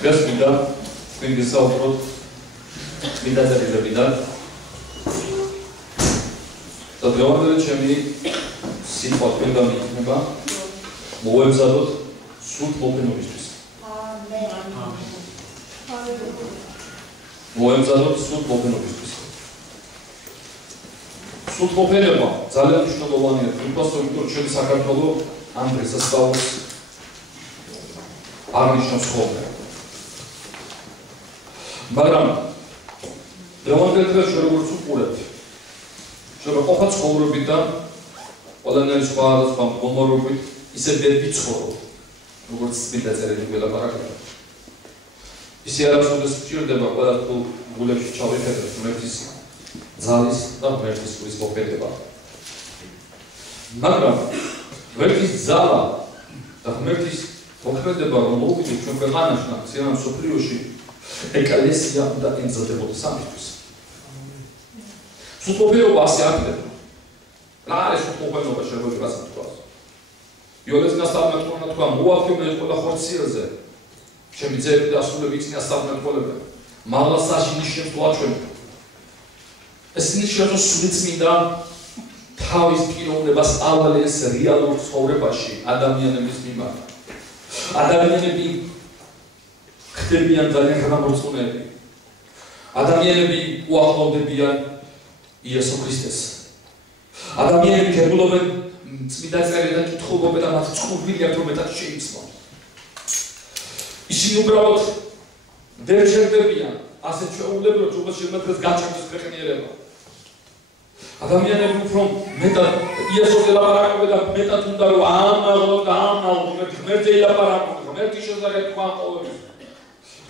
დღეს მინდა თქვენ გესაუბროთ მინდა წერილებიდან და დღევანდელი ჩემი სიტყვა თქვენგან იქნება მოვემზადოთ სულ მოფენობისთვის. მოვემზადოთ სულ მოფენობისთვის. სულ მოფენება ძალიან მნიშვნელოვანია თუმცა იმიტომ რომ ჩემი საქართველოს ამ დღესასწაულს არ ნიშნავს ხოლმე. მაგრამ დღევანდელ დღეს ჩვენ როგორც ვუყურებთ შეიძლება ყოფა ცხოვრებიდან ყველანაირი სხვა მდგომარეობით ისე ვერ ვიცხოვრობ როგორც წმინდა წერილი ველაპარაკება. ისე არასოდეს სჭირდება ყველა თუ გულებში ჩავიხედოთ ღმერთის ძალის და ღმერთის გულის მოქმედება. მაგრამ ღმერთის ძალა და ღმერთის მოქმედება რომ მოვიდეთ ჩვენ ქვეყანაში და მთლიან მსოფლიოში ეკლესია უნდა ემზადებოდეს ამისთვის. სულთმოფენობა ასე აკეთებდა. რა არის სულთმოფენობა შეგვიძლია ასე ვთქვას. იოანეს ნასწავლმა თქვა მოაფრინეთ ყველა ხორციელზე. ჩემი ძეები და ასულები იციან სამართლებოლებენ. მაღლა საშინის შემთხვევაში ეს ნიშნავს რომ სულიწმინდა თავის პიროვნებას ავალეს რეალურ ცხოვრებაში ადამიანების მიმართ. ადამიანები ხდებიან ძალიან გამორწმუნეები. ადამიანები უახლოვდებიან იესო ქრისტეს. ადამიანები გებულობენ წმინდა წერილიდან კითხულობენ და მათ წყურვილი აქვს რომ მეტად შეიცნონ. ისინი უბრალოდ ვერ შეგდებიან ასე ჩვეულებრივ რომ შემოგვიდგეს გაჩაღის ქვეყნიერება. ადამიანები უფრო მეტად იესოს ელაპარაკობენ და მეტად უნდა რომ ამაღლოთ და ამაღლოთ ღმერთზე ელაპარაკოთ ღმერთის შესახებ თქვა ყოველთვის.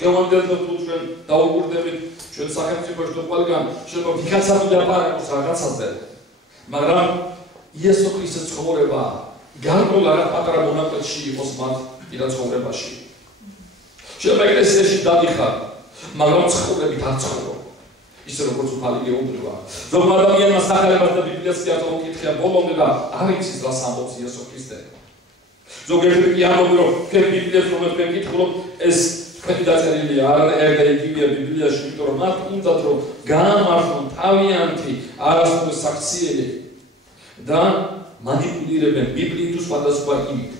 გევანდელ და თუ ჩვენ დაუბრუნდებით ჩვენ სახელმწიფოში თუ ყველგან შეიძლება ვიღაცა ვილაპარაკოს რაღაცაზე. მაგრამ იესო ქრისტეს ცხოვრება გარკვეულ რაღაც პატარა მონაკვეთში იყოს მათ პირად ცხოვრებაში. შეიძლება ეკლესიაში დადიხარ, მაგრამ ცხოვრებით არ ცხოვრობ. ისე როგორც უფალი გეუბნება. რომ ადამიანმა სახელებას და ბიბლიას კი არ დაუკითხია ბოლომდე და არ იცის რას ამბობს იესო ქრისტე. ზოგიერთი კი ამბობს რომ თქვენ ბიბლიას რომ თქვენ კითხულობთ ეს თქვენი დაწერილია არ ერთა იგივეა ბიბლიაში, იმიტომ რომ მათ უნდათ რომ გაამართლონ თავიანთი არასოდეს საქციელი და მანიპულირებენ ბიბლიით თუ სხვადასხვა იმით.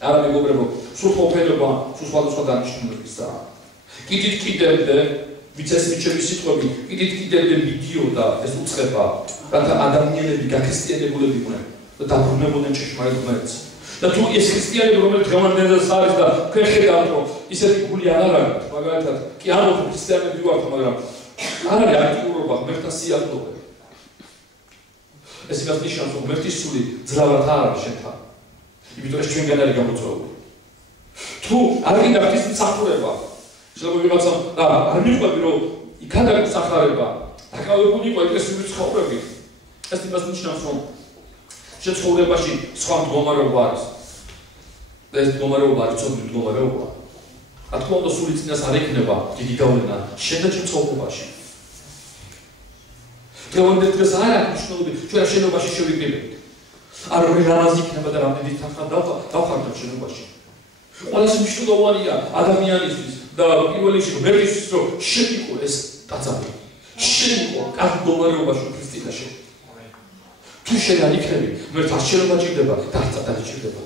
არა მეგობრებო, სულთმოფენობა სხვადასხვა დანიშნულებისაა. კიდევ ვიცეს მიჩემი სიტყვები, კიდევ მიდიოდა ეს უცხება, რათა ადამიანები გაქრისტიანებულებიყვნენ და დაბრუნებოდნენ ჭეშმარიტ ღმერთს. და თუ ეს ქრისტიანები რომელიც დღევანდელს არის და თქვენ ხედავთ რომ ისეთი გული არ აქვს, მაგალითად, კი ამბობ ქრისტიანები ვართ, მაგრამ არ არის აქტიურობა ღმერთთან სიახლოვე. ეს იმას ნიშნავს რომ ღმერთის სული ძლავრად არ არის შენთან. იმიტომ ეს ჩვენგან არის გამოწვეული. თუ არ გინდა ღვთის მსახურება შეიძლება ვიღაცამ და არ მიყვები რომ იქადა გასახარება დაკავებული იყო ეკლესიური ცხოვრებით. ეს იმას ნიშნავს რომ შეცხოვრებაში სხვა მდგომარეობა არის. და ეს მდგომარეობა არის ცოდნი მდგომარეობა. რა თქმა უნდა სული წინას არ ექნება დიდი გავლენა შენ და ჩემ ცხოვრებაში. დღევანდელ დღეს არ აქვს მნიშვნელობა ჩვენ შენობაში შევიკრიბებთ. არ რომ რამაზი იქნება და რამდენი თანხა დავხარდოთ შენობაში. ყველაზე მნიშვნელოვანია ადამიანისთვის და პირველ რიგში ღმერთისთვის რომ შეიყო ეს ტაცაბი. შეიყო კარგ მდგომარეობაში ქრისტიანაში. თუ შენ არ იქნები, ღმერთს არჩენება ჭირდება და არც ჭირდება.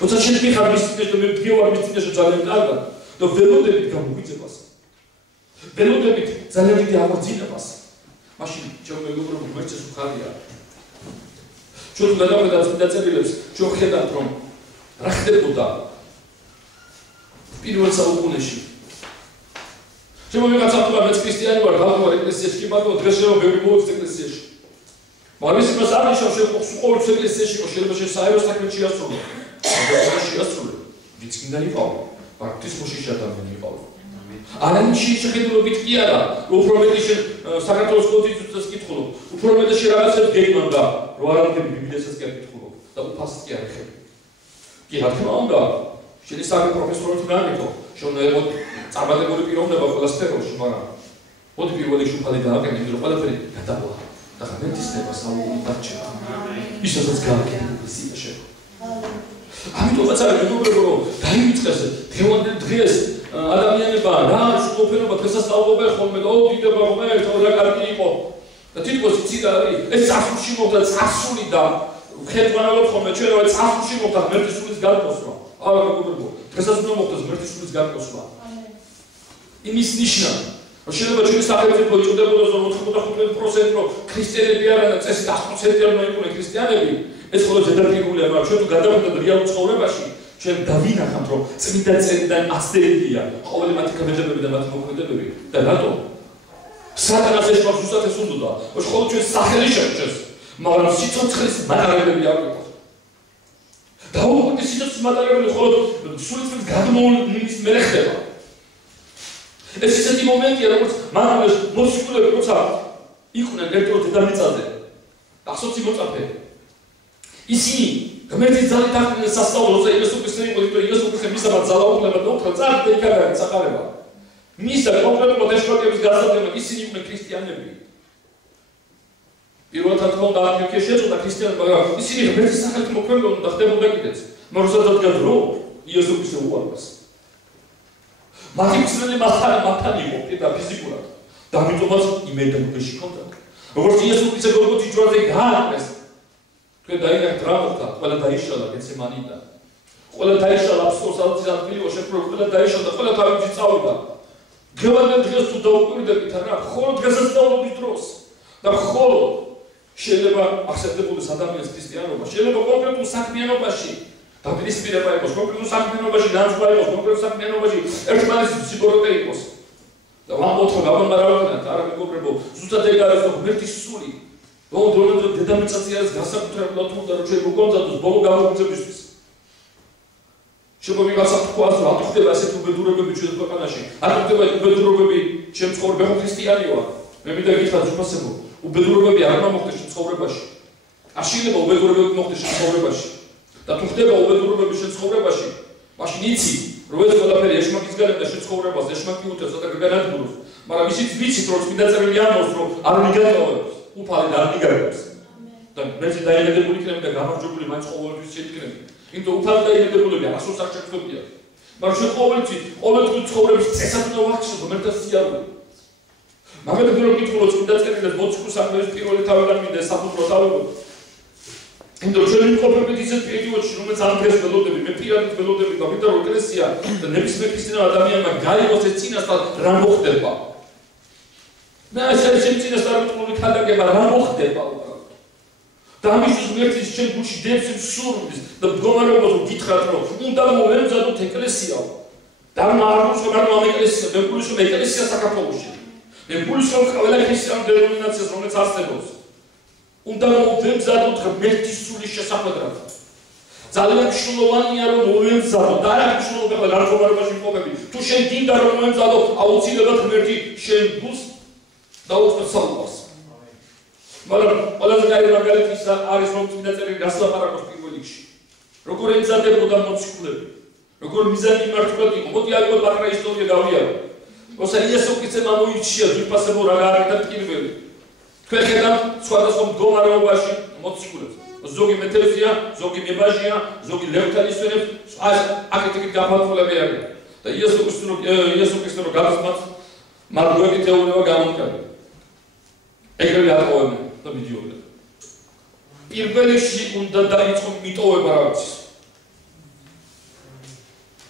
როცა შენ მიხარ მის წინაშე და მე მდგევარ მის წინაშე ძალიან კარგად და ველოდებით გამოგვიწებას. ველოდებით ძალიან დიდი აღორძინებას. მაშინ ჩვენ მეგობრებო ღმერთს უხარია. ჩვენ გადავხედავთ წმინდა წერილებს, ჩვენ ვხედავთ რომ რა ხდებოდა პირველ საუკუნეში. შეიძლება ვიღაცა თქვა მეც ქრისტიანი ვარ, დავდივარ ეკლესიაში, კი ბატონო, დღეს შეიძლება ბევრი მოვიდეს ეკლესიაში. მაგრამ ის იმას არ ნიშნავს, რომ ყოველთვის ეკლესიაში იყო, შეიძლება შენ საერო საქმე შეასრულო. მაგრამ შეასრულე, ვიც კიდე იყავი, ბაპტის მოშიში ადამიანი იყავი. არამში შეხედულობით კი არა, უფრო მეტი შენ საქართველოს კონსტიტუციას კითხულობ, უფრო მეტი შენ რაღაცებს გეგმავდა, რომ არ აღდგები ბიბლიასაც კი არ კითხულობ და უფალს კი არ ეხები. კი რა თქმა უნდა, შენი სამი პროფესორით განვითო, შენ ეღო წარმატებული პიროვნება ყველა სფეროში, მაგრამ მოდი პირველ რიგში უფალი დააკეთე, იმიტომ რომ ყველაფერი გადავა და ღმერთის ნებას აუღო დარჩება. ისაც გააკეთე სიაში. ამიტომაც არის მეგობრებო, რომ დაივიწყეს დღევანდელ დღეს მოფენობა დღესასწაულობენ ხოლმე და დიდება ღმერთო რა კარგი იყო და თითქოს იცი და არის ეს წასულში მოხდა წასული და ხელმანალობ ხოლმე ჩვენ რა წასულში მოხდა ღმერთის სულის გარკვევასვა არა მეგობრებო დღესაც უნდა მოხდეს ღმერთის სულის გარკვევასვა იმის ნიშნა რომ შეიძლება ჩვენი სახელმწიფო იწოდებოდოს რომ 95% რომ ქრისტიანები არიან და წესი 100% არ მოიყვნენ ქრისტიანები ეს ხოლმე ზედაპირულია მაგრამ ჩვენ თუ გადავიდეთ რეალურ ცხოვრებაში ჩვენ დავინახავთ რომ წმინდა წერიდან ასტერილია ყოველი მათი ქმედებები და მათი მოქმედებები და რატო სატანას ეშმაკ ზუსტად ეს უნდა რომ ხოლმე ჩვენ სახელი შეჭეს მაგრამ სიცოცხლის მატარებლები არ ვიყოთ დაუყურდი სიცოცხლის მატარებლები ხოლმე სულიწმის გადმოვლენის მერე ხდება ეს ისეთი მომენტია როგორც მამამეს მოციქულები როცა იყვნენ ერთად დედამიწაზე ახსოვს მოწაფე ისინი ღმერთის ძალით აღნიშნეს სასწაულოზე იესო ქრისტე იყო იმიტომ იესო ქრისტე მისამართი ძალაუფლება და უფრო წარდგა იქაგარი საყარება მისა კონკრეტულად ეშმაკების გასაგებად ისინი იყვნენ ქრისტიანები პირველად თქმა უნდა ამიქე შეწოდა ქრისტიანობა მაგრამ ისინი ღმერთის სახელით მოქმედებდნენ და ხდებოდა კიდეც მაგრამ სადაც გადრო იესო ქრისტე უყვარდას მათი მცდელი მათთან იყო და ფიზიკურად და ამიტომაც იმედობაში ჰქონდათ როგორც იესო ქრისტე გოლგოთის ჯვარზე გააკრეს თქვენ დაინახეთ რა მოხდა ყველა დაიშალა გეცემანიდან ყველა დაიშალა აფსოსაც ადგილო შეფრო ყველა დაიშალა ყველა თავში წავიდა დღევანდელ დღეს თუ დაუკვირდებით რა ხოლმე დღესასწაულობის დროს და ხოლმე შეიძლება აღსადებოდეს ადამიანის ქრისტიანობა შეიძლება კონკრეტულ საქმიანობაში დაპირისპირება იყოს კონკრეტულ საქმიანობაში განსხვავება იყოს კონკრეტულ საქმიანობაში ერთმანეთის სიბოროტე იყოს და ვამბობთ რომ ამარავად არა მეგობრებო ზუსტად ეგ არის რომ ღმერთის სული რომ დედამიწაზე განსაკუთრებულად უნდა რომ ჩვენ მოგონძადოს ბოლო გამოგვიძებისთვის შეიძლება ვიღაცა თქვას რომ არ ხდება ასეთი უბედურებები ჩვენ ქვეყანაში არ ხდება უბედურებები ჩემ ცხოვრებაში ხო ქრისტიანი ვარ მე მინდა გითხრათ უფასებო უბედურებები არ უნდა მოხდეს ჩვენ ცხოვრებაში არ შეიძლება უბედურებები მოხდეს ჩვენ ცხოვრებაში და თუ ხდება უბედურებები ჩვენ ცხოვრებაში მაშინ იცი რომ ეს ყველაფერი ეშმაკისგან და ჩვენ ცხოვრებას ეშმაკი უთევს და განადგუროს მაგრამ ისიც ვიცით რომ წმინდა წერილი ამბობს რომ არ მიგატოვებს უფალი და არ მიგარებს და მეც დაინერგებული იქნები და გამარჯვებული მაინც ყოველთვის შეიქნები იმიტომ უფალი დაინერგებულები ასოს არ შექმნებია მაგრამ ჩვენ ყოველთვის ცხოვრების წესად უნდა ვახშობ ღმერთის სიარული მაგალითად რომ გითხრათ წმინდა წერილს მოციქულის საქმეების პირველი თავიდან მინდა საფუძვლო თავი იმიტომ ჩვენ ვიმყოფებით ისეთ პერიოდში რომელიც ამ დღეს ველოდები მე პირადად ველოდები და მინდა რომ ეკლესია და ნებისმიერ ქრისტიან ადამიანმა გაიგოს ეს წინასწარ რა მოხდება მე ეს წინასწარ მოწყობილი ქადაგება რა მოხდება და ამისთვის ღმერთის ჩვენ გულში დებს სურვილს და მდგომარეობას რომ გითხრათ რომ უნდა მოვემზადოთ ეკლესიაო და არ მოსვარ ამ ეკლესიას მე გულში ეკლესია საქართველოში მე გულში ყველა ქრისტიან დენომინაციას რომელიც არსებობს უნდა მოვემზადოთ ღმერთის სულის შესახვედრად ძალიან მნიშვნელოვანია რომ მოვემზადოთ და არა მნიშვნელოვანია რა მდგომარეობაში მყოფები თუ შენ გინდა რომ მოვემზადო აუცილებლად ღმერთი შენ გულს დაუწყო საუბარს მაგრამ ყველაზე კაი მაგალითი არის რომ წმინდა წერილი გასლაპარაკობს პირველ რიგში როგორ ემზადებოდა მოციქულები როგორ მიზანი მართულად იყო მოდი აიგოთ პატრა ისტორია გავიარო როცა იესო ქრისტემ ამოიჩია ძვირფასებო რა გარდა პირველი თქვენ ხედავთ სხვადასხვა მდგომარეობაში მოციქულებს ზოგი მეთევზია ზოგი მებაჟია ზოგი ლევთან ისვენებს აკეთებით გაფართოებები არიან და იესო ქრისტე რო გადასმათ მარგვეთი თეორია გამომკარდა ეგრევე ატყოვებენ და მიდიოდნენ პირველში უნდა დაიწყო მიტოვება რაღაცის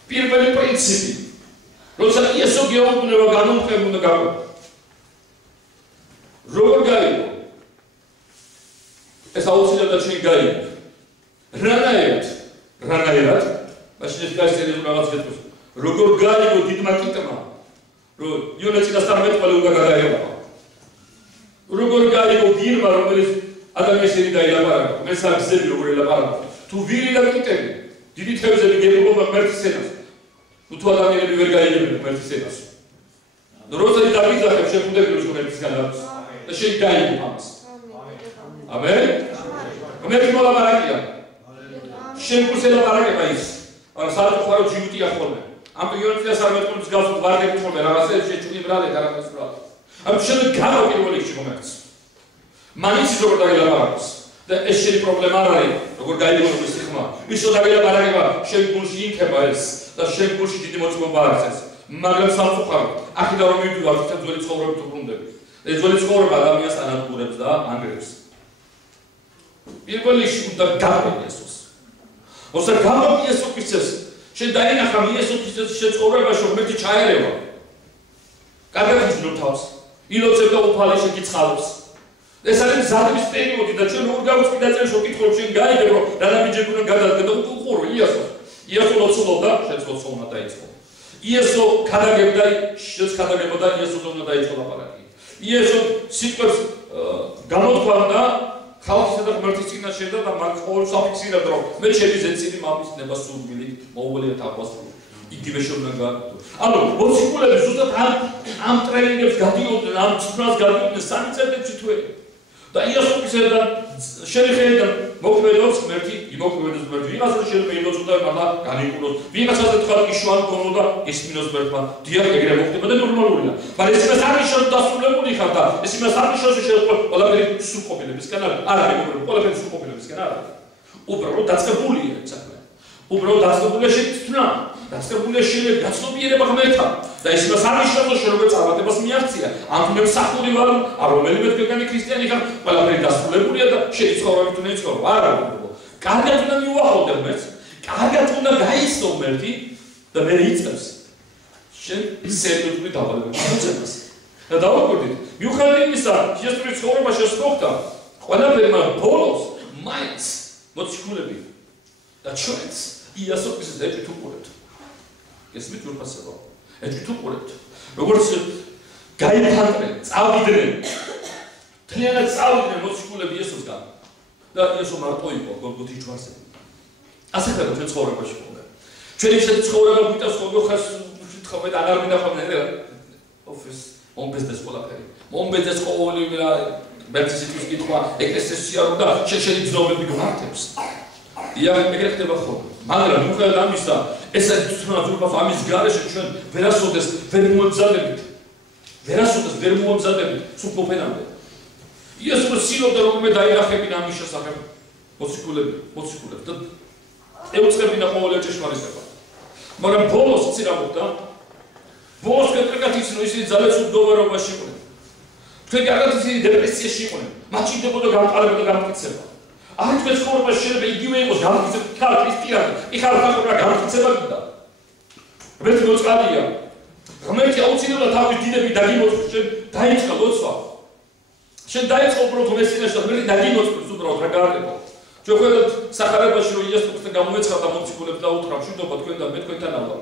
პირველი პრინციპი როცა იესო გეუბნება გამომკარდა უნდა გავა როგორ გაიგო ეს აუცილებლად ჩვენ გაიგოთ რანაირად მაშინ ეს გასწრებული რაღაც გეტყვის როგორ გაიგო დიდმა კიტმა რომ იონა წინასწარ მეტყველე უნდა გადაეღება როგორ გაიგო გირმა რომელიც ადამიანს ერი დაილაპარაკა მე საგზები როგორ ელაპარაკა თუ ვირი და კიტები დიდი თევზები გეუბნება ღმერთის ენას თუ ადამიანები ვერ გაიგებენ ღმერთის ენას როცა დავიძახებ შეხვდები რომ ღმერთისგან არის და შენ გაიგო ამას ამენ ღმერთი მოლაპარაკია შენ გულს ელაპარაკება ის მაგრამ საერთოდ ჯიუტია ხოლმე ამ პერიოდში არ მეტყვის გასულ ვარდები ხოლმე რაღაცა შეჭუნი ბრალე და რაღაც ბრალე ამ შენ გავა პირველ რიგში ღმერთს მანიც როგორ დაგელაპარაკოს და ეს შენი პრობლემა არ არის როგორ გაიგო ეს ხმა ისო დაგელაპარაკება შენ გულში იქება ეს და შენ გულში დიდი მოწმობა არის ეს მაგრამ სამწუხაროდ აქედან რომ მივიდივართ თითქოს ძველი ცხოვრებით უბრუნდებით. ეს ძველი ცხოვრება ადამიანს ანადგურებს და ანგრევს. პირველი უნდა გაყვი იესოს. ოსა გაყვი იესო ქრისტეს. შენ დაინახა იესო ქრისტეს შეცხოვრებაში რომ ერთი ჩაერევა. კარგად იზნო თავს. ილოცებ და უფალი შეკიცხავებს. ეს არის ზადების პერიოდი და ჩვენ როგორ გავწყვიტა წელს ვკითხავ შენ გაიგებ რომ დანამიჯები უნდა გადადგა და უყურო იესო. იესო ლოცულობდა, შენც ლოცულობა დაიწყო. იესო ქადაგებდა, შენც ქადაგებდა იესო უნდა დაიწყო ლაპარაკი. იესო სიტყვებს გამოთქვამდა ხალხისა და ღმერთის წინაშე და მაგ ყოველს აფიქსირებდა რომ მე ჩემი ზეცინი მამის ნება სულმილი მოუვლიათ აყვასრო. იგივე შემდგა. ანუ მოციქულები ზუსტად ამ ტრენინგებს გადიოდნენ, ამ ცხრას გადიოდნენ 3 წელიწადში თუ არა. და იესო ქრისტესთან შეიძლება მოქმედოს ღმერთი, იმოქმედოს ღმერთი. ვიღაცა შეიძლება ილოცოდა, მაგრამ განიკუროს. ვიღაცაზე თქვა იშვან ქონოდა ის მინოს ღმერთმა. დიახ, ეგრე მოხდება და ნორმალურია. მაგრამ ეს იმას არ ნიშნავს დასრულებული ხარ და ეს იმას არ ნიშნავს რომ შეიძლება ყველაფერი სრულყოფილებისგან არ არის, ყველაფერი სრულყოფილებისგან არ არის. უბრალოდ დაწყებულია ეს საქმე. უბრალოდ დაწყებულია შეცდომა. დაწყებულია გაცნობიერება ღმერთთან და ეს იმას არ ნიშნავს რომ შეიძლება წარმატებას მიაღწია. ამ თუ მე მსახური ვარ, არ რომელიმე თქვენი ქრისტიანი ხარ, ყველაფერი დასრულებულია და შენი ცხოვრებით უნდა იცხოვრო. არა, კარგად უნდა მიუახლოვდე ღმერთს, კარგად უნდა გაიცნო ღმერთი და მე იწევს. შენ სერიოზული დავალებები მოწევს. და დავაკვირდით, მიუხედავად იმისა, იესოს ცხოვრება შესწორდა, ყველაფერი მაგრამ ბოლოს მაინც მოციქულები და ჩვენც იესო ქრისტეს ეჭვით უყურებთ. ესმით ვფასებო. ეჭვით უყურებთ. როგორც გაიფანტნენ, წავიდნენ. თლიანად წავიდნენ მოციქულები იესოსგან. და იესო მარტო იყო გოლგოთის ჯვარზე. ასე ხდება ჩვენ ცხოვრებაში ხოლმე. ჩვენი ცხოვრება გვიტევს ხოლმე ხას უთხოვე და აღარ მინახავდნენ ოფის მომბეზდეს ყველაფერი. მომბეზდეს ყოველი ბერცის ის კითხვა ეკლესიის სიარო და შეშენი ძნობები გვართებს. ია ეგრე ხდება ხოლმე. მაგრამ მიუხედავად ამისა, ეს არის თუნდაც ამის გარეშე ჩვენ ვერასოდეს ვერ მომზადებით. ვერასოდეს ვერ მომზადებით სულფოფენამდე. იესოს სილოდა რომ დაინახებინა ამის შესახებ მოციქულები და ეუწყებინა ყოველ ჭეშმარიტება. მაგრამ ბოლოს იცი რა მოხდა? ბოლოს კეთილად იცნო ისინი ძალიან სულ მდგომარეობაში იყვნენ. თქვენ კარგად ისინი დეპრესიაში იყვნენ. მათ ჭირდებოდა გამყარება და გამტკიცება. არ თქვენ ცხოვრებაში შეიძლება იგივე იყოს გამტკიცება ხარ ქრისტიანი, იხარ ხარ გამტკიცება გინდა. ღმერთი მოწყალია. ღმერთი აუცილებლად თავის დიდები დაგიმოწვის, შენ დაიწყო ლოცვა. შენ დაიწყო უბრალოდ მესინაში და ღმერთი დაგიმოწვის უბრალოდ რა გააკეთო. ჩვენ ხედავთ სახარებაში რომ იესო ქრისტე გამოეცხადა მოციქულებს და უთხრა მშვიდობა თქვენ და მე თქვენთან ვარ.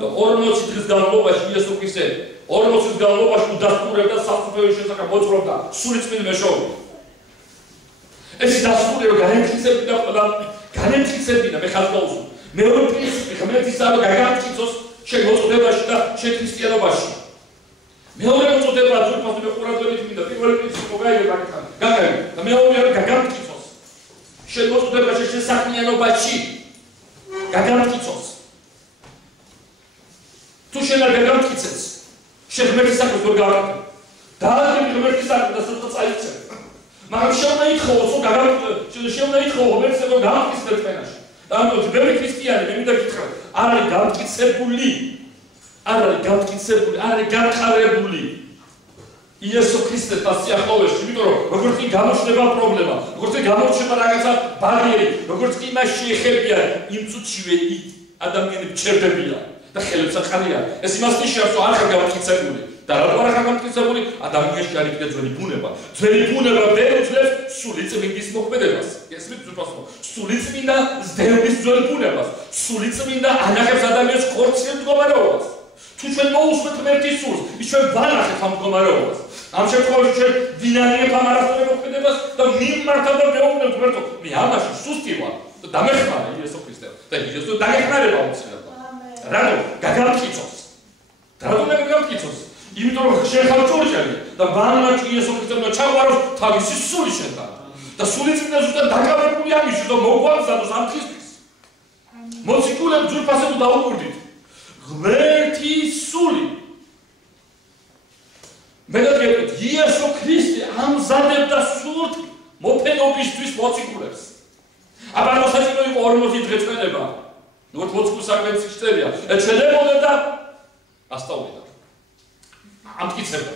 და 40 დღის განმავლობაში იესო ქრისტე 40 დღის განმავლობაში უდასტურებდა საფრთხეების შესახებ მოძრაობდა სული წმინდა მეშოვით. ეს დასტურება განემტკიცებინა ყველა განემტკიცებინა მე ხალხს გავუსვი. მეორე პრინციპი ღმერთის არ გაგამტკიცოს შენ მოწოდებაში და შენ ქრისტიანობაში. მეორე მოწოდება ძვირფასი მეყურადღებით მინდა პირველი პრინციპი მოგაიგებ აქთან. გაგაიგე და მეორე გაგამტკიცოს შენ მოწოდებაში შენ საქმიანობაში გაგამტკიცოს. თუ შენ არ გაგამტკიცებს შენ ღმერთის საქმეს ვერ გავაკეთებ. დაადგენ ღმერთის საქმეს და სულ წაიქცევ. მაგრამ შემოითხოვოს რომ შემოითხოვო ღმერთს რომ გამტკიცდეს თქვენაში. ანუ ბევრი ქრისტიანი მე მინდა გითხრა არ არის გამტკიცებული. არ არის გამტკიცებული, არ არის განხარებული. იესო ქრისტეს სიახლოვეში, იმიტომ რომ როგორც კი გამოჩნდება პრობლემა, როგორც კი გამოჩნდება რაღაცა ბარიერი, როგორც კი მას შეეხებიან იმ წუთშივე ადამიანები ჩერდებიან და ხელებს აყარიან. ეს იმას ნიშნავს, რომ არ ხარ გამტკიცებული. და რატომ არ ხარ გამტკიცებული? ადამიანში არ იქნება ძველი ბუნება. ძველი ბუნება ვერ უძლებს სული წმინდის მოქმედებას. ესმით ზუსტად სული წმინდა ზდეობის ძველი ბუნებას. სული წმინდა ანახებს ადამიანს ხორციელ მდგომარეობას. თუ ჩვენ მოусვით ღმერთის სულს, ის ჩვენ ვანახებთ ამ მდგომარეობას. ამ შემთხვევაში ჩვენ დინარიებ ამ არასწორ მოქმედებას და მიმართავ და მეუბნებთ ღმერთო, მე ამაში სუსტი ვარ და დამეხმარა იესო ქრისტე. და იესო დაეხმარება უცილებლად. რატომ? გაგამტკიცოს. რატომ გაგამტკიცოს? იმიტომ რომ შენ ხარ ჭურჭელი და ბანანაკი იესო ქრისტემ ჩაღვაროს თავისი სული შენთან. და სული წმინდა ზუსტად დაკავებული ამის რომ მოგვამზადოს ამ ქრისტეს. მოციქულებს ძვირფასად დაუკვირდით. ღმერთის სული. მე დაგეკეთ იესო ქრისტე ამზადებდა სულთ მოფენობისთვის მოციქულებს. აბა მოსაჭირო იყო 40 დღე წვენება. როგორც მოციქულის საქმეც შეწერია. ეჩვენებოდა ასწავლიდა. ამტკიცებდა.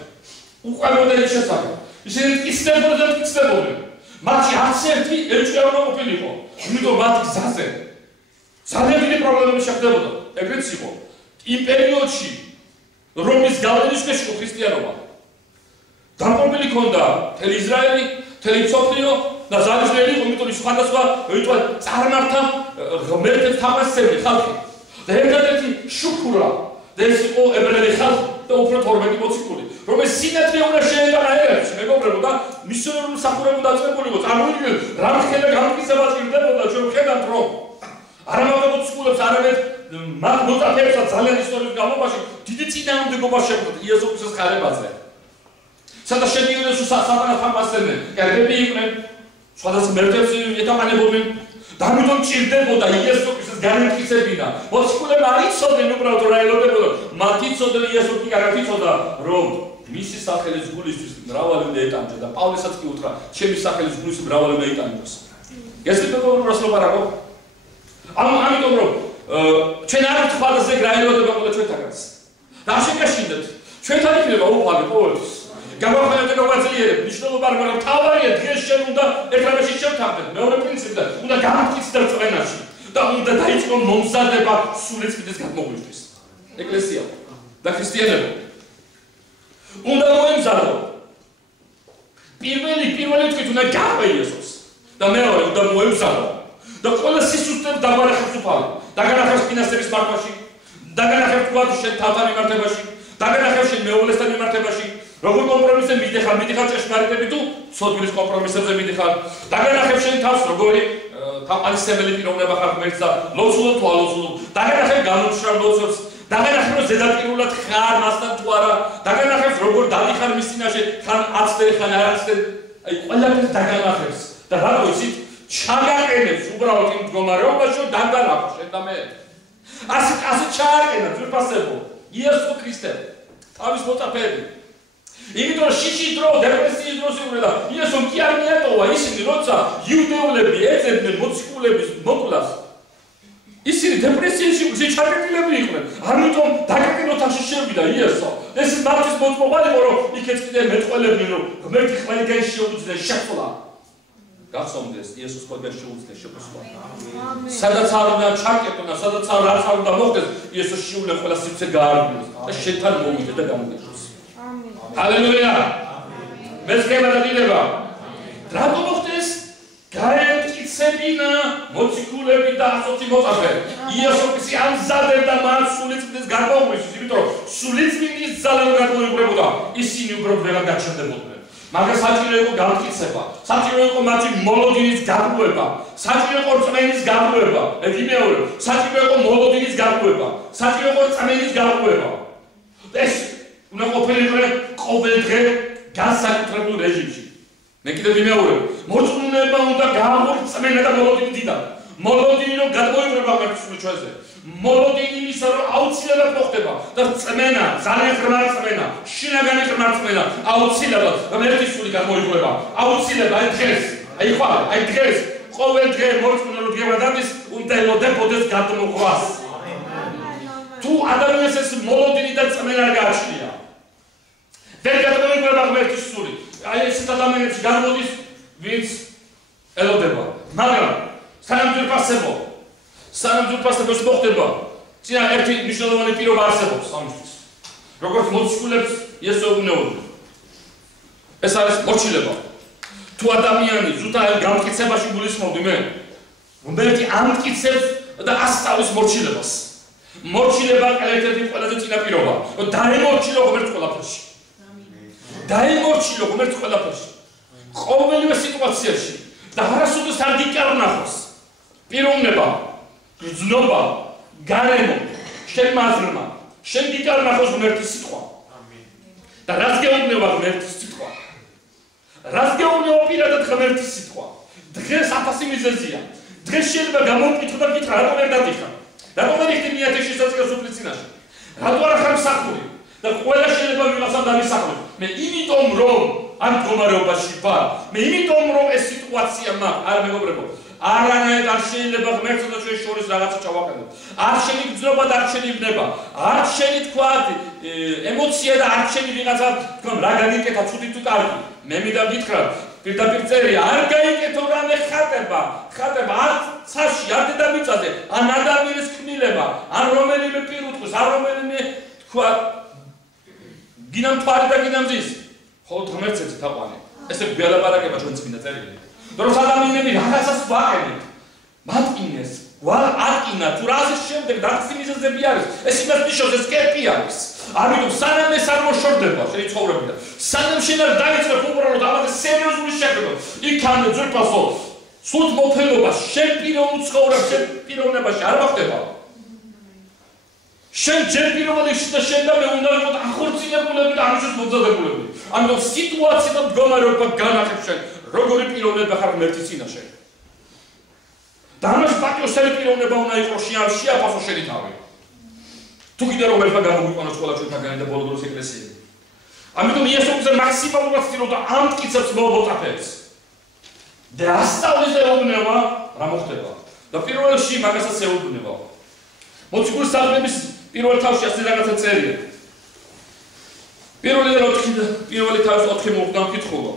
უყურებოდა ის შესაძლებელი. ისინი მტკიცდებოდნენ. მათი არც ერთი ერთგვარი უნდა ყოფილიყო. იმიტომ მათ გზაზე ძალიან დიდი პრობლემები შეხვდებოდა. ეგრეც იყო. იმ პერიოდში რომის გავლენის ქვეშ იყო ქრისტიანობა. დამპყრობილი ჰქონდა მთელი ისრაელი, მთელი მსოფლიო და ზარიზმელი იყო, იმიტომ ის სხვადასხვა წარმართა ღმერთებს თამაშობდნენ ხალხი. და ერთადერთი შუქურა და ეს იყო ებრაელი ხალხი და უფრო 12 მოციქული, რომელიც სინათლე უნდა შეეტანა ერეთში, მეგობრებო და მისიონერულ მსახურებად დაწყებული იყო. წარმოიდგინეთ, რა ხელა გამტკიცება ჭირდებოდა ჩვენ ვხედავთ რომ არა მარტო მოციქულებს, არამედ მათ მოწაფეებსაც ძალიან ისტორიის განმავლობაში დიდი წინააღმდეგობა შეხვდათ იესო ქრისტეს ხარებაზე. სადაც შედიოდნენ სატანას თამაშდნენ, კერები იყვნენ, სხვადასხვა მერტებს ეთამანებოდნენ და ამიტომ ჭირდებოდა იესო ქრისტეს განმტკიცებინა. მოციქულებმა არ იცოდნენ უბრალოდ რა ელოდებოდა, მათ იცოდნენ იესო კი არ იცოდა რომ მისი სახელის გულისთვის მრავალი უნდა ეტანჯა და პავლესაც კი უთხრა, ჩემი სახელის გულისთვის მრავალი უნდა ეტანჯოს. ეს მეგობრებო რასლობა რა გქონდა? ამიტომ რომ ჩვენ არ ვთვალზე გრაილოდება ყველა ჩვენთანაც. და შეგაშინდეთ. ჩვენთან იქნება უფალი ყოველთვის. გამაყენებთ გაძლიერებ, მნიშვნელობა არ მაგრამ თავარია დღეს შენ უნდა ეკრანში შევთავაზეთ. მეორე პრინციპი უნდა გამტკიცდეს წვენაში და უნდა დაიწყო მომზადება სულიწმიდეს გადმოგვისთვის. ეკლესია და ქრისტიანობა უნდა მოემზადო. პირველი თვით უნდა გაყვე იესოს და მეორე უნდა მოემზადო. და ყველა სისუსტემ დაგანახებს უფალი. დაგანახებს ფინანსების მართვაში, დაგანახებს თქვა შენ თავთან მიმართებაში, დაგანახებს შენ მეუღლესთან მიმართებაში, როგორ კომპრომისზე მიდიხარ ჭეშმარიტები თუ ცოდვილის კომპრომისებზე მიდიხარ. დაგანახებს შენ თავს როგორი თაყვანისმცემელი პიროვნება ხარ ღმერთს და ლოცულობ თუ ალოცულობ. დაგანახებს განუჩრავ ლოცვებს, დაგანახებს რომ ზედაპირულად ხარ მასთან თუ არა, დაგანახებს როგორ დადიხარ მის წინაშე, ხან აცდები ხან არ აცდები. აი ყველაფერს დაგანახებს და რა ვიცით ჩაგაყენებს უბრალოდ იმ მდგომარეობაში რომ დაგანახო შენ და მე. ასე ჩააყენებს ვიფასებო იესო ქრისტე თავის მოწაფეები. იმიტომ შიში დრო დეპრესიის დროს იყვნენ და იესომ კი არ მიატოვა ისინი როცა იუდეულები ეძებდნენ მოციქულების მოკვლას. ისინი დეპრესიაში ჩაგეყილები იყვნენ. ამიტომ დაგაკეთოთაში შევიდა იესო. ეს მარტის მოწმობა იყო რომ იქაც კიდე მეტყველებდნენ რომ ღმერთი ყველგან შეუძლეს შეცვლა. გახსოვდეს იესოს ყველგან შეუძლეს შეცვლა. სადაც არ უნდა ჩაკეტონა, სადაც არ უნდა მოხდეს, იესოს შეუძლეს ყველა სივრცე გაარღვიოს და შენთან მოვიდე და გამოგეშოს. ჰალელუია. მესგება და დილება. რატო მოხდეს? გაემტკიცებინა მოციქულები და ასოცი მოწაფე. იესო ქრისტე ამზადებდა მათ სულიწმიდის გარკვეულისთვის, იმიტომ რომ სულიწმიდის ძალა გადმოიღებოდა, ისინი უბრალოდ ვეღარ გაჩნდებოდნენ. მაგრამ საჭირო იყო გამტკიცება, საჭირო იყო მათი მოლოდინის გაბრუება, საჭირო იყო რწმენის გაბრუება, ეფიმეური, საჭირო იყო მოლოდინის გაბრუება, საჭირო იყო რწმენის გაბრუება. ეს უნდა ყოფილიყო ყოველ დღე განსაკუთრებულ რეჟიმში. მე კიდევ ვიმეორებ, მოწმულება უნდა გაამორჩა რწმენა და მოლოდინი დიდად. მოლოდინი რომ გადმოიღება მართლ ჩვენზე. მოლოდინი იმისა რომ აუცილებლად მოხდება და რწმენა, ძალიან ღრმა რწმენა, შინაგანი ღრმა რწმენა, აუცილებლად ღმერთის სული გამოიღება. აუცილებლად აი დღეს, აი ხვალ, აი დღეს ყოველ დღე მოწმული რომ დგებადადის უნდა ელოდებოდეს გადმოყვას. თუ ადამიანს ეს მოლოდინი და რწმენა არ გააჩნია. ვერ გადმოიღება ღმერთის სული. აი ეს ადამიანებში გამოდის ვინც ელოდება. მაგრამ სანამ მოხდება, წინა ერთი მნიშვნელოვანი პირობა არსებობს ამისთვის. როგორც მოციქულებს იესო უნეულობენ. ეს არის მორჩილება. თუ ადამიანი ზუსტად გამტკიცებაში გულისხმობდი მე, ღმერთი ამტკიცებს და ასწავლის მორჩილებას. მორჩილება ერთ-ერთი ყველაზე წინა პირობა. დაემორჩილო ღმერთს ყველაფერში. დაემორჩილო ღმერთს ყველაფერში. ყოველივე სიტუაციაში და არასოდეს არ გიკარნახოს. პიროვნება, გრძნობა, გარემო, შენ მაზრმა, შენ გიკარნახოს ღმერთის სიტყვა. და რაც გეუბნება ღმერთის სიტყვა. რაც გეუბნება პირადად ღმერთის სიტყვა. დღეს 1000 მიზეზია. დღეს შეიძლება გამოვკითხო და გითხრა, რატომ ვერ დადიხარ? რატომ ვერ იქნებ მიათეში საწესო სუფლის წინაშე? რატო არ ხარ მსახური? და ყველა შეიძლება ვიღაცამ დამისახოს. მე იმიტომ რომ ამ მდგომარეობაში ვარ, მე იმიტომ რომ ეს სიტუაცია მაქვს, არა მეგობრებო, არანაირ არ შეიძლება ღმერთსა და ჩვენს შორის რაღაცა ჩავაყენოთ. არ შეიძლება და არ შეიძლება. არ შეიძლება ემოცია და არ შეიძლება ვიღაცა თქვა რა განიკეთა ცუდი თუ კარგი. მე მინდა გითხრათ პირდაპირ წერია არ გაიკეთო რამე ხატება არ ცაში არ დედამიწაზე ან ადამიანის ქმნილება ან რომელიმე პირუტყვის ან რომელიმე თქვა გინამ თვარი და გინამ ზის ხოლო ღმერთს თაყვანი ესე გველაპარაკება ჩვენ წმინდა წერილი რომ ადამიანები რაღაცას ვაყენებთ მატკინეს ვალ ატკინა თუ რაზეც შემდეგ დაცვის მიზეზები არის ეს იმას ნიშნავს ეს კერპი არის ამიტომ სანამ ეს არ მოშორდება შენი ცხოვრებიდან სანამ შენ არ დაიწყებ უბრალოდ ამაზე სერიოზული შეხედვა იქამდე ძვირფასო სულ მოფენობა შენ პიროვნულ ცხოვრებას შენ პიროვნებაში არ მოხდება შენ ჯერ პიროვნად და შენ და მე უნდა ვიყოთ ახორციელებულები და ამისთვის მომზადებულები ამიტომ სიტუაცია და მდგომარეობა განახებ შენ როგორი პიროვნება ხარ ღმერთის წინაშე და ამას პატიოსელი პიროვნება უნდა იყოს შეაფასო შენი თავი თუ კიდე რომ ერთმა გამოგვიყვანოს ყველა ჩვენთაგანი და ბოლო დროს ეკლესიები ამიტომ იესოზე მაქსიმალურად ცდილობდა ამ მტკიცებს მოუწაფებს და ასწავლის ეუბნება რა მოხდება და პირველ რიგში მაგასაც ეუბნება მოციქულის საქმეების პირველ თავში ასე რაღაცა წერია პირველი თავის 4 მოხდა მკითხულო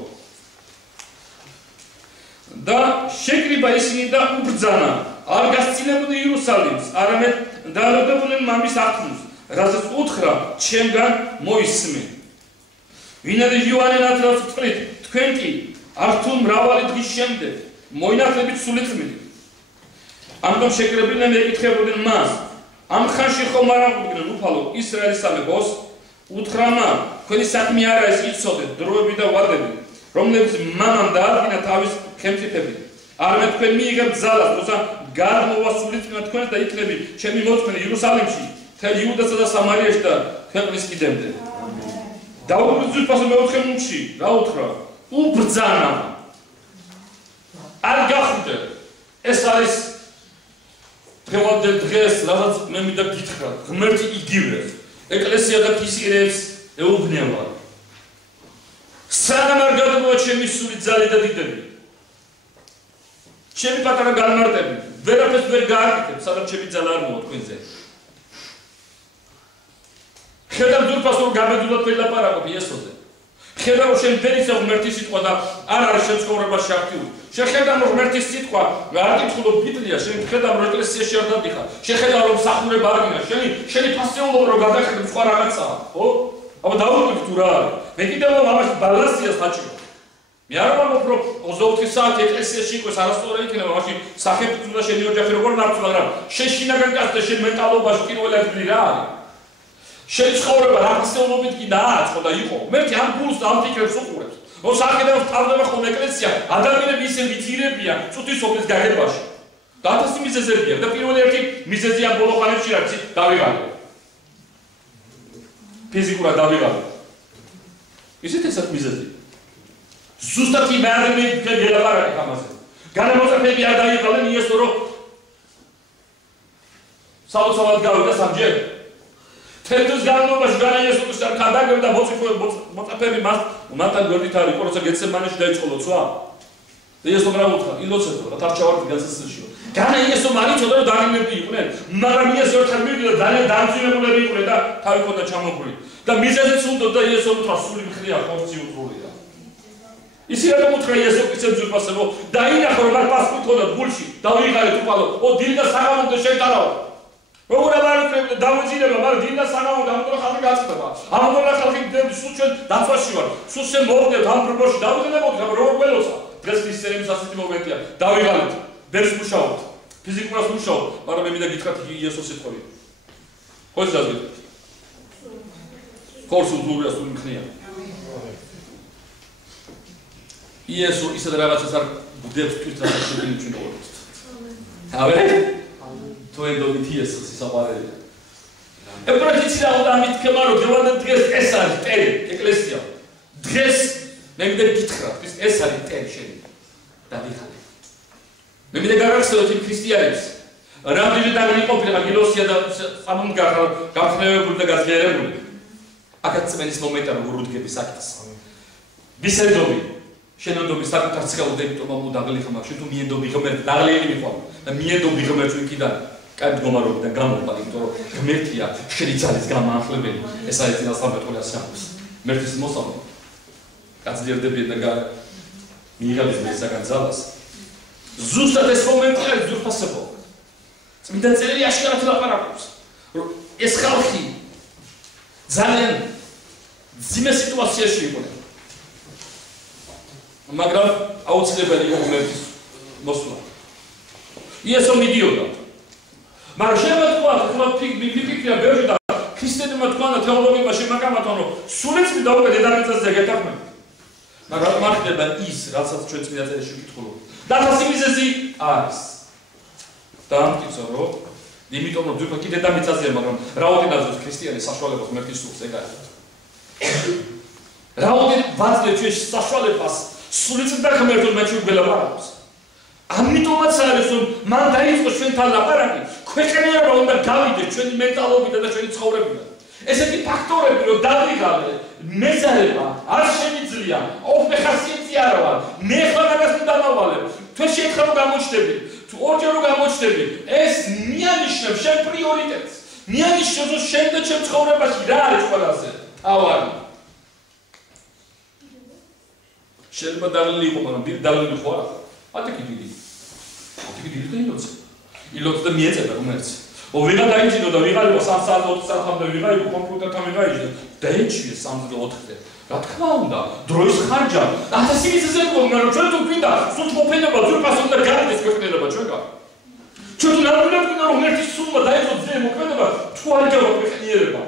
და შეკრიბა ისინი და უბრძანა არ გასცინებოდი იერუსალიმს არამედ დაალოდებოდნენ მამის აღთქმის რასაც უთხრა ჩემგან მოისმე ვინაიდან იოანე ნათლად ვთქვით თქვენ კი არ თუ მრავალი დღის შემდეგ მოინათლებით სული წმით ამიტომ შეკრებილნი ეკითხებოდნენ მას ამ ხანში ხომ არ აღვდგნენ უფალო ისრაელის სამეფოს უთხრამა თქვენი საქმე არა ეს იცოდეთ დროები და ვადები რომლებიც მამამ დაადგინა თავის ხელმწიფები არამედ თქვენ მიიღებთ ძალას როცა გადმოვა სული წმით თქვენ და იქნები ჩემი მოწმე იერუსალიმში მთელ იუდასა და სამარიაში და ქვეყნის კიდემდე დაუბრუნდით პასუხი მეოთხე მუხში რა უთხრა უბრძანა არ გახვდე ეს არის დღევანდელ დღეს რაღაც მე მინდა გითხრა ღმერთი იგივეს ეკლესია და ქისიერებს ეუბნება სანამ არ გადმოვა ჩემი სული ძალი და დიდები ჩემი პატარა განმარტები ვერაფერს ვერ გააკეთებ სანამ ჩემი ძალა არ მოვა თქვენზე ხედავ ძურფას რომ გამედულად ველაპარაკობ იესოზე ხედავ რომ შენ ვერ იცავ ღმერთის სიტყვა და არ არის შენ ცხოვრებაში აქტიური შეხედავ რომ ღმერთის სიტყვა არ კითხულობ ბიბლია შენ ხედავ რომ ეკლესიაში არ დადიხარ შეხედავ რომ სახურება არ გინდა შენი ფასეულობა რომ გადახედებ სხვა რაღაცაა ხო აბა დაუკვირდი თუ რა არის მე კიდევ ამას ბალანსია საჭირო მე არ ვამბობ რომ 24 საათი ეკლესიაში იყოს არასწორი იქნება მაშინ სახეებს უნდა შენი ოჯახი როგორ ნახოს მაგრამ შენ შინაგან კაცზე შენ მენტალობაში პირველი ადგილი რა არის შენ ცხოვრება რა ფასეულობით კი დააწყო და იყო მერტი ამ გულს და ამ ფიქრებს უყურებს რომ საერთოდ თავდება ხოლმე ეკლესია ადამიანები ისე ვიძირებია წუთის ოფლის გაგებაში და ათასი მიზეზებია და პირველი ერთი მიზეზი ამ ბოლო ხანებში რაც დავიღალე ფიზიკურად დავიღალე ისეთ ესეთ მიზეზი ზუსტად იმ ადამიანები გელაპარაკე ამაზე განმოწაფები არ დაიღალენ იესო რომ საოცრად გავიდა სამჯერ თეთრს განმობაში განა იესოს არ ხანდაგებ და მოწაფები მათთან გვერდით არის როცა გეცემანეში დაიწყო ლოცვა და იესო რა უთხრა ილოცებო რა თარჩავარდი განსასწრებიო განა იესო მარიცოდა რომ დაგინები იყვნენ მაგრამ იესო ერთხელ მივიდა ძალიან დამძიმებულები იყვნენ და თავი ქონდა ჩამოგვრი და მიზეზიც უნდა იესო უთხრა სული მხრია ხორცი უტრულია ისე რა უთხრა იესო ისე ძვირფასებო დაინახო რომ არ პასპორტი ქონდა გულში დავიღალეთ უყალო ო დილდა საღამომდე შეიტარავ როგორ ამარუქრებდა დავუძინება მაგრამ დილდა საღამომდე ამიტომ ხალხი გაწდება ამიტომ ხალხი სულ ჩვენ დაცვაში ვარ სულ შენ მოვდეთ ამ პრობლემაში დავუძინებოდი მაგრამ როგორ ველოცა დღეს ისერების ასეთი მომენტია დავიღალეთ ბერს მუშაობთ ფიზიკურად მუშაობთ მაგრამ მე მინდა გითხრათ იესოს სიტყვები ხო ეს ზაზი ხორცულ ზურიას თუ მქნია იესო ისე რაღაცას არ გვდებს თვითონ შეგვიძლია ჩვენ ვიყოთ ავე თუ ედობით იესოს ისაყარელი ებრაიცი და ამით ქემარო გევანდ დღეს ეს არის ტერი ეკლესია დღეს მე მინდა გითხრათ ეს არის ტერი შენი დავიხალე მე მინდა გავახსენოთ იმ ქრისტიანებს რამდენი დაგანი ყოფილიყო გილოსია და სამონ გახნევებული და გაზიარებული აკაც წმენის მომენტა როგორ უდგები საკითხს ვისედობი შენოდობის საკუთარ ცხელოდებით მომუ დაღლიხმა შენ თუ მიენდობი ღმერთ დაღლილი მიყვა და მიენდობი ღმერთ ვიქიდან კაი მდგომარეობიდან გამოყალ იმიტომ რომ ღმერთია შენი ძალის გამაახლებელი ეს არის წინასწარმეტყველი ასამს ღმერთის მოსავალი გაძლიერდებიან და მიიღებს მისაგან ძალას ზუსტად ეს მომენტი არის ძვირფასებო წმინდა წერილი აშკარად ლაპარაკობს რომ ეს ხალხი ძალიან ძიმე სიტუაციაში იყვნენ მაგრამ აუცილებელი იყო ღმერთის მოსვლა იესო მიდიოდა მაგრამ შემოთქვა ფიქრია ბევრი და ქრისტიანებმა თქვა და თეოლოგიებმა შემაკამათონ რომ სულიც მიდა უკვე დედამიწაზე გეთახმება მაგრამ მართლება ის რასაც ჩვენ წმინდა წერილში ვკითხულობთ დათასი მიზეზი არის და ამტკიცო რომ იმიტომ რომ ძვირფა კიდე დედამიწაზეა მაგრამ რაოდენადაც ქრისტიანი საშუალებას ღმერთის სულს ეგ არის რაოდენად ვაძლევ ჩვენ საშუალებას სულიც და ღმერთო მეჩვი გველაპარაკობს ამიტომაც არის რომ მან დაიწყო ჩვენთან ლაპარაკი ქვეყნიერება უნდა გავიდეს ჩვენი მენტალობიდან და ჩვენი ცხოვრებიდან ესეთი ფაქტორები რომ დავიღალე მეზარება არ შემიძლია ოღონდ ხასიათი არა ვარ მე ხალხას დავავალებ თუ შეეხება გამოჩნდები თუ ორჯერ გამოჩნდები ეს მიანიშნებს შენ პრიორიტეტს მიანიშნებს რომ შენ და ჩემ ცხოვრებაში რა არის ყველაზე თავარი შეიძლება დაღლილი იყო მაგრამ დიდი დაღლილი ხო არა ათი დიდი და ილოც და მიეწევა რომელიც ო ვიღა დაიჭიდო და ვიღალიო 3 საათი 4 საათამდე ვიღალიო კომპიუტერთან ვიღალიო დაიჭირე 3-4-ზე რა თქმა უნდა დროის ხარჯა 1000 მიზეზი მაგრამ ჩვენ თუ გვინდა სულ მოფენება ძვირფას უნდა გავიდეს ქვეყნიერება ჩვენგან ჩვენ ნამდვილად გვინდა რომ ერთის სულმა დაიწყო ძლიერი მოქმედება თუ არ გავა ქვეყნიერება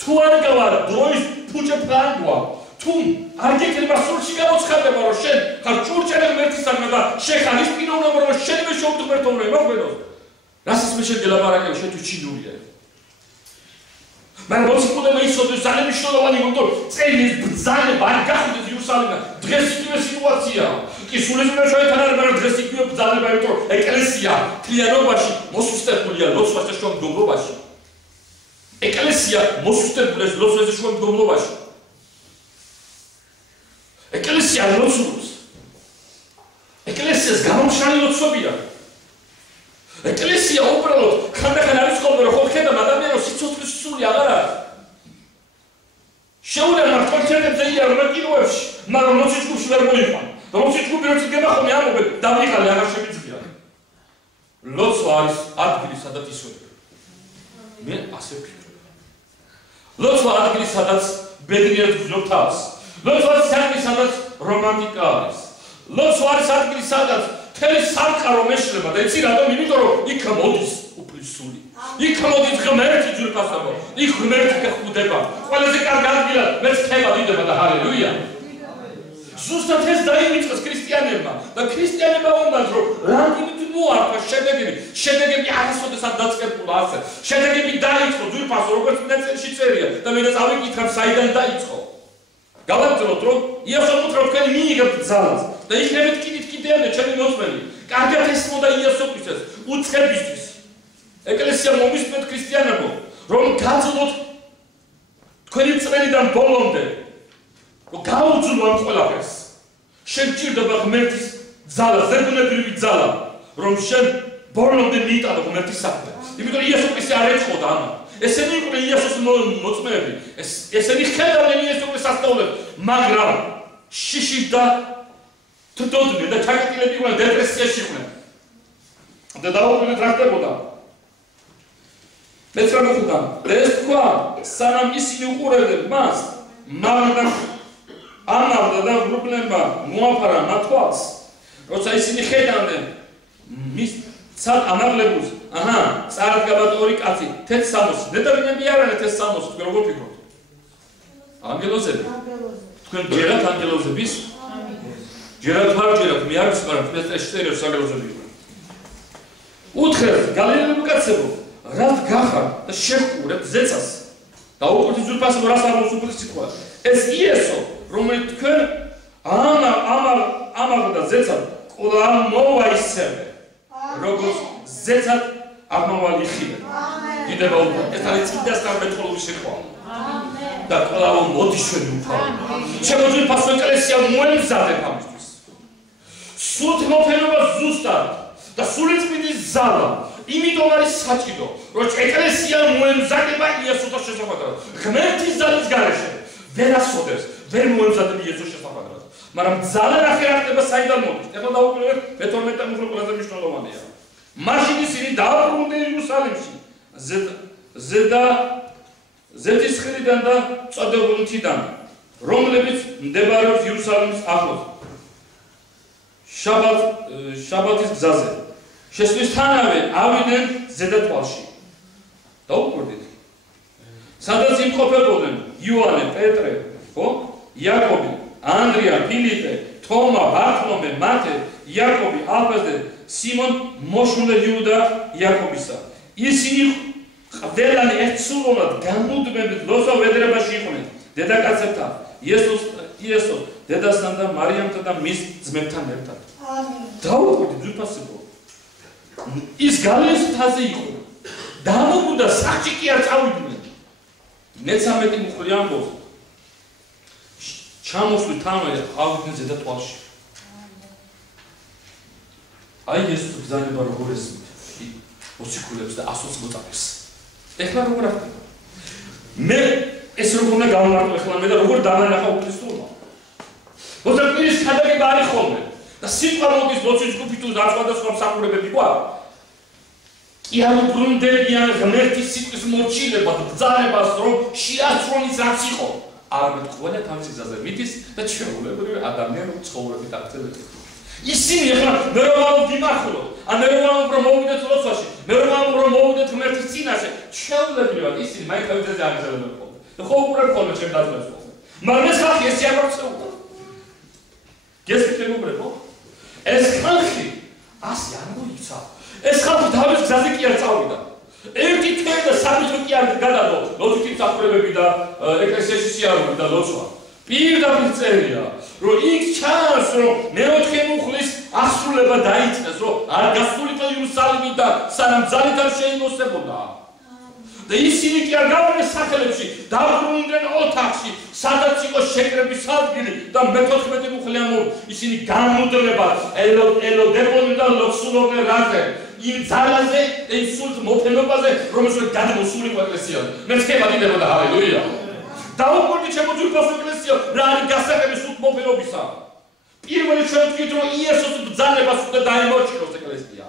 თუ არ გავა დროის ფუჭე ფრანგვა თუ არ გეკრება სულში გამოცხადება რომ შენ ხარ ჭურჭელი ღმერთისაგან და შენ ხარ ის პიროვნება რომ შენვე შევდგმერთოვნე მოგვედოს რასაც მე შეგელაპარაკებ შენ თუ ჩინურია მაგრამ მოსიკუდემა ისოდეს ძალიან მნიშვნელოვანი გონდო წელი ბრძანება არ გახდეს იერუსალიმიდან დღეს იგივე სიტუაცია კი სულისმეერ შოეთან არის მაგრამ დღეს იგივე ბრძანება იმიტომ რომ ეკლესია თლიანობაში მოსუსტებულია ლოცვას და შუამდგომლობაში ეკლესია მოსუსტებულია ლოცვას და შუამდგომლობაში ეკლესია ლოცვობს ეკლესიას გამომშრალი ლოცვებია ეკლესია უბრალოდ ხანდახან არის ხოლმე რომ ხო ხედავ ადამიანს სიცოცხლის სული აღარ არის შეუძლია მართლმადიდებლებზე იარაღ კილოებში მაგრამ როცა ჯგუფში ვერ მოიყვან როცა ჯგუფი როცა გემახონი ამობენ დავიღალე აღარ შემიძლია ლოცვა არის ადგილი სადაც ისვენებ მე ასე ვფიქრობ ლოცვა ადგილი სადაც ბედნიერად გძნობ თავს ლოცვა არის ადგილი სადაც რომანტიკა არის ლოცვა არის ადგილი სადაც თელი სამყარო მეშლება და იცი რატომ იმიტომ რომ იქ მოდის უფლის სული იქ მოდის ღმერთი ძვირფასობა იქ ღმერთი გხვდება ყველაზე კარგი ადგილი მეც ხება დიდება და ჰალელუია ზუსტად ეს დაიმიწყეს ქრისტიანებმა და ქრისტიანებმა უნდათ რომ რამდენიც მოარყვა შედეგები არასოდეს არ დაწყებულა ასე შედეგები დაიწყო ძვირფასო როგორც მეწერში წერია და მე წავიკითხავ საიდან დაიწყო გავაგრძელოთ რომ იესო უთხრა თქვენ მიიღებთ ძალას და იქნებით კიდევ ჩემი მოწმენი კარგად ესმოდა იესო ქრისტეს უცხებისთვის ეკლესია მომისმენთ ქრისტიანებო რომ გაძლოთ თქვენი წმენიდან ბოლომდე რომ გაუძლო ამ ყველაფერს შენ ჭირდება ღმერთის ძალა ზებუნებრივი ძალა რომ შენ ბოლომდე მიიტანო ღმერთის საქმე იმიტომ რომ იესო ქრისტე არ ეწყოდა ამან ესენი იყვნენ იესოს მოწმეები ესენი ხედავდნენ იესოს სასწაულებს მაგრამ შიშით და თდოდნენ და ჩაკეტილები იყვნენ დეპრესიაში იყვნენ და დაუბრუნდათ რაკდებოდა მეც რა მოხდა ეს თქვა სანამ ისინი უყურებდნენ მას ამავდა და პრობლემა მოაფარა მათ თვალს როცა ისინი ხედავდნენ მის ცალ ამაღლებულს აჰა წარდგა ორი კაცი 1060 დედავინები არ არიან 1060 თქვენ როგორ ფიქრობთ ანგელოზები თქვენ ჯერათ ანგელოზების ჯერათ არ ჯერათ მე არ ვიცი მაგრამ ეს შეერებს ანგელოზები უთხრეთ გალილეელი კაცებო რად გახარ და შეხურეთ ზეცას და უყურთ ძვირფასო რას არ მოსულის სიტყვა ეს იესო რომელიც თქვენ ამარ და ზეცად ყოლა მოვა ისევე როგორც ზეცად აღმავალი ხილე. დიდება უფრო ეს არის წინდასთან მეტყოლური შეკვა და ყველა მოდი შენ უფალო შემოძვი ფასო ეკლესია მოემზადებ ამისთვის სულთ მოფენობა ზუსტად და სულიწმინდის ზალა იმიტომ არის საჭირო რომ ეკლესია მოემზადება იესოს შესახვედრად ღმერთის ზალის გარეშე ვერ ასწოდებს ვერ მოემზადებ იესოს შესახვედრად მაგრამ ზალა რა ხერხდება საიდან მოდის ეხლა დაუკვირდეთ მე-12 მუხლო ყველაზე მნიშვნელოვანია მაშინ ისინი დააბრუნდნენ იერუსალიმში ზეთის ხიდიდან და წოდებულ მთიდან რომლებიც მდებარეობს იერუსალიმის ახლოს შაბათის გზაზე შესვლისთანავე ავიდნენ ზედათვალში დაუკვირდით სადაც იმყოფებოდნენ იოანე, პეტრე, იაკობი, ანდრია, ფილიპე, თომა, ბართლომე, მათე, იაკობი, ალფაზე, სიმონ, მოშმულე იუდა იაკობისა. ისინი ყველანი ერთსულოვნად განმუდმებით ლოცვა ვედრებაში იყვნენ დედაკაცებთან, იესოს დედასთან და მარიამთან და მის ძმებთან ერთად. დაუკვირდით ძვირფასებო. ის გალილეის მთაზე იყო. დამოუკდა სახში კი არ წავიდნენ. მე-13 მუხლი ამბობს ჩამოსვლით თანავე ავიდნენ ზედათვალში. აი ეს ბრძანება როგორ ესმით მოციქულებს და 120 მოწაფეს. ეხლა როგორ ახდება? მე ეს როგორ უნდა გავმარტო ეხლა მე და როგორ დავანახა უქრისტურმა. მოზარდირის ხადაგება არის ხოლმე და სიტყვა მოდის ლოცვის ჯგუფი თუ სხვადასხვა მსახურებები გვაქვს. კი არ უბრუნდებიან ღმერთის სიტყვის მორჩილება და ბრძანებას რომ შეასრულოს რაც იყო. არამედ ყველა თავის გზაზე მიდის და ჩვეულებრივი ადამიანური ცხოვრებით აღწევს. ისინი ახლა მე რომ ვიმახვილოთ, მე რომ მოვიდეთ ლოცვაში, მე რომ მოვიდეთ ღმერთის წინაშე, ჩვეულებრივად ისინი მაინც არ იზრდებიან ხოლმე. და ხო უყურებ ხოლმე ჩემ დაზმებს ხოლმე. მაგრამ ეს ხალხი ეს არ მოწეულდა. გესმით ეს ხალხი ასე არ მოიცა. ეს ხალხი თავის გზაზე კი არ წავიდა. ერთი თვე და სამი კი არ გადადო ლოცვითი მსახურებები და ეკლესიაში სიარული და ლოცვა. პირდაპირ წერია, რომ იქ ჩანს, რომ მე-4 მუხლის ასრულება დაიწყეს, რომ არ გასულიყო იერუსალიმიდან, სანამ ძალით არ შეიმოსებოდა. და ისინი კი არ გავიდნენ სახელებში, დაბრუნდნენ ოთახში, სადაც იყო შეკრების ადგილი და მე-14 მუხლი ამბობს, ისინი განმუდრებად ელოდებოდნენ და ლოცულობდნენ რაზე. იმ ძალაზე, იმ სულთ მოფენობაზე, რომელსაც გადმოსულიყო ეკლესია. მე ხება დიდება და ჰალელუია. დაუკვირდით ჩემო ძვირფასო ეკლესია, რა არის გასაღები სულთ მოფენობისა. პირველი შევთქვით, რომ იესოს ბრძანებას უნდა დაემორჩილოს ეკლესია.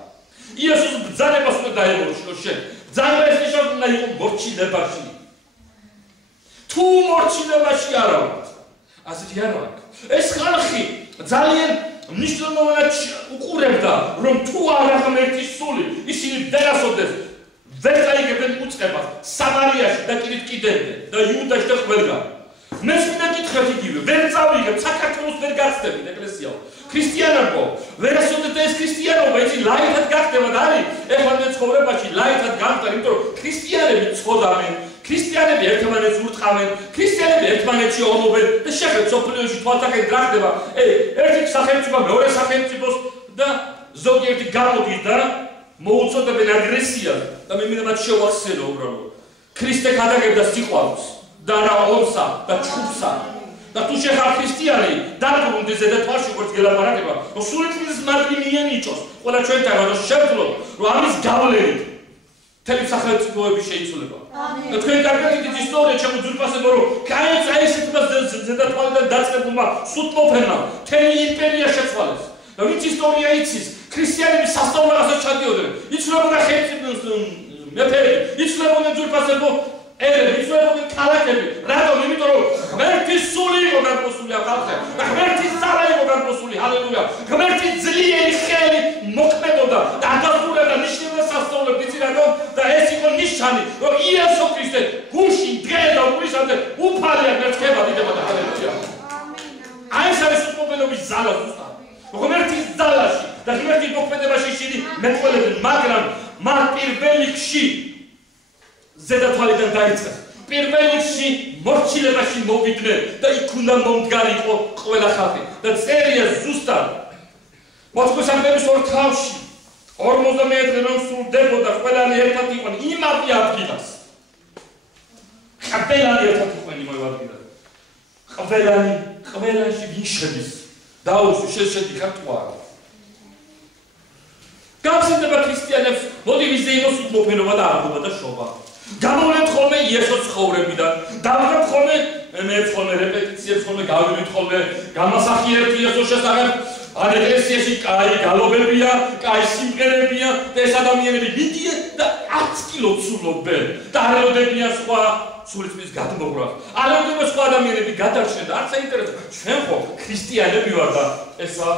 იესოს ბრძანებას უნდა დაემორჩილოს შენ. ბრძანება ეს ნიშნავს უნდა იყო მორჩილებაში. თუ მორჩილებაში არა ვართ, ასეთი არ ვართ. ეს ხალხი ძალიან მნიშვნელოვნად უყურებდა, რომ თუ არა ღმერთის სული, ისინი ვერ ასოდეს, ვერ წაიგებდნენ უწყებას სამარიაში და კიდემდე და იუდაში და ყველგან. მე მინდა გითხრათ იგივე, ვერ წავიღებ, საქართველოს ვერ გაცდებით ეკლესიაო. ქრისტიანობა, ვერ ასოდეთ ეს ქრისტიანობა, იცი ლაითად გახდება და არის ეხლა მე ცხოვრებაში ლაითად გახდა, იმიტომ რომ ქრისტიანები წოდავენ, ქრისტიანები ერთმანეთს ურტყავენ, ქრისტიანები ერთმანეთში ომობენ და შეხედეთ სოფლიოში თვალსაჩინო რა ხდება. ერთი სახელმწიფო მეორე სახელმწიფოს და ზოგიერთი გამოდის და მოუწოდებენ აგრესიას და მე მინდა მათ შევახსენო უბრალოდ. ქრისტე გადაგებდა სიყვარულს და რა ომსა და ჩხუბსა. და თუ შეხარ ქრისტიანი, დაბრუნდი ზედათვალში როგორც გელაპარაკება, რომ სულიწმინდის მადლი მიენიჭოს ყველა ჩვენთან, რომ შევძლოთ, რომ ამის გავლენით მთელი სახელმწიფოები შეიცვლება. და თქვენ კარგად იცით ისტორია ჩემო ძვირფასებო, რომ კაინს აისეთმა ზედათვალიდან დაწყებულმა სულთმოფენმა მთელი იმპერია შეცვალეს. და ვინც ისტორია იცის, ქრისტიანები სასწაულასაც ჩადიოდნენ, იცვლებოდა ხელმწიფეს მეფეები, იცვლებოდნენ ძვირფასებო იცვლებოდნენ ქალაქები. რატომ? იმიტომ რომ ღმერთის სული იყო განმოსული ამ ხალხზე და ღმერთის ძალა იყო განმოსული, ჰალელუია. ღმერთის ძლიერი ხელი მოქმედოდა და ადასტურებდა ნიშნებდა სასწაულებს, იცი რატომ? და ეს იყო ნიშანი, რომ იესო ქრისტე გულში დღეს და გულისამდე უფალია მერცხება დიდება და ჰალელუია. აი ეს არის სულთმოფენობის ძალა ზუსტად. ღმერთის ძალაში და ღმერთის მოქმედებაში ისინი მეტყველებდნენ, მაგრამ მათ პირველ რიგში ზედათვალიდან დაიწყეს. პირველ რიგში მორჩილებაში მოვიდნენ და იქ უნდა მომდგარი იყო ყველა ხალხი. და წერია ზუსტად მოთხოვს ამბების ორ თავში 51 რომ სრულდებოდა ყველანი ერთად იყვნენ იმავე ადგილას. ყველანი ერთად იყვნენ იმავე ადგილას. ყველაში ვინ შედის? დაუსვი შეშედი ქართუარა. გამსინდება ქრისტიანებს, მოდი ვიზეინოს უკმოფენობა და აღობა და შობა. გამოვლენთ ხოლმე იესოს ცხოვრებიდან, დავღებთ ხოლმე მეებს ხოლმე რეპეტიციებს ხოლმე გავივით ხოლმე გამასახიერებთ იესოს შესახებ, ან ეკლესიაში კაი გალობებია, კაი სიმღერებია და ეს ადამიანები მიდიან და 10 კილო ცულობენ და არ ელოდებიან სხვა სულიწმის გადმოღრას. არ ელოდებიან სხვა ადამიანები გადარჩენ და არც საინტერესო. ჩვენ ხო ქრისტიანები ვარ და ესა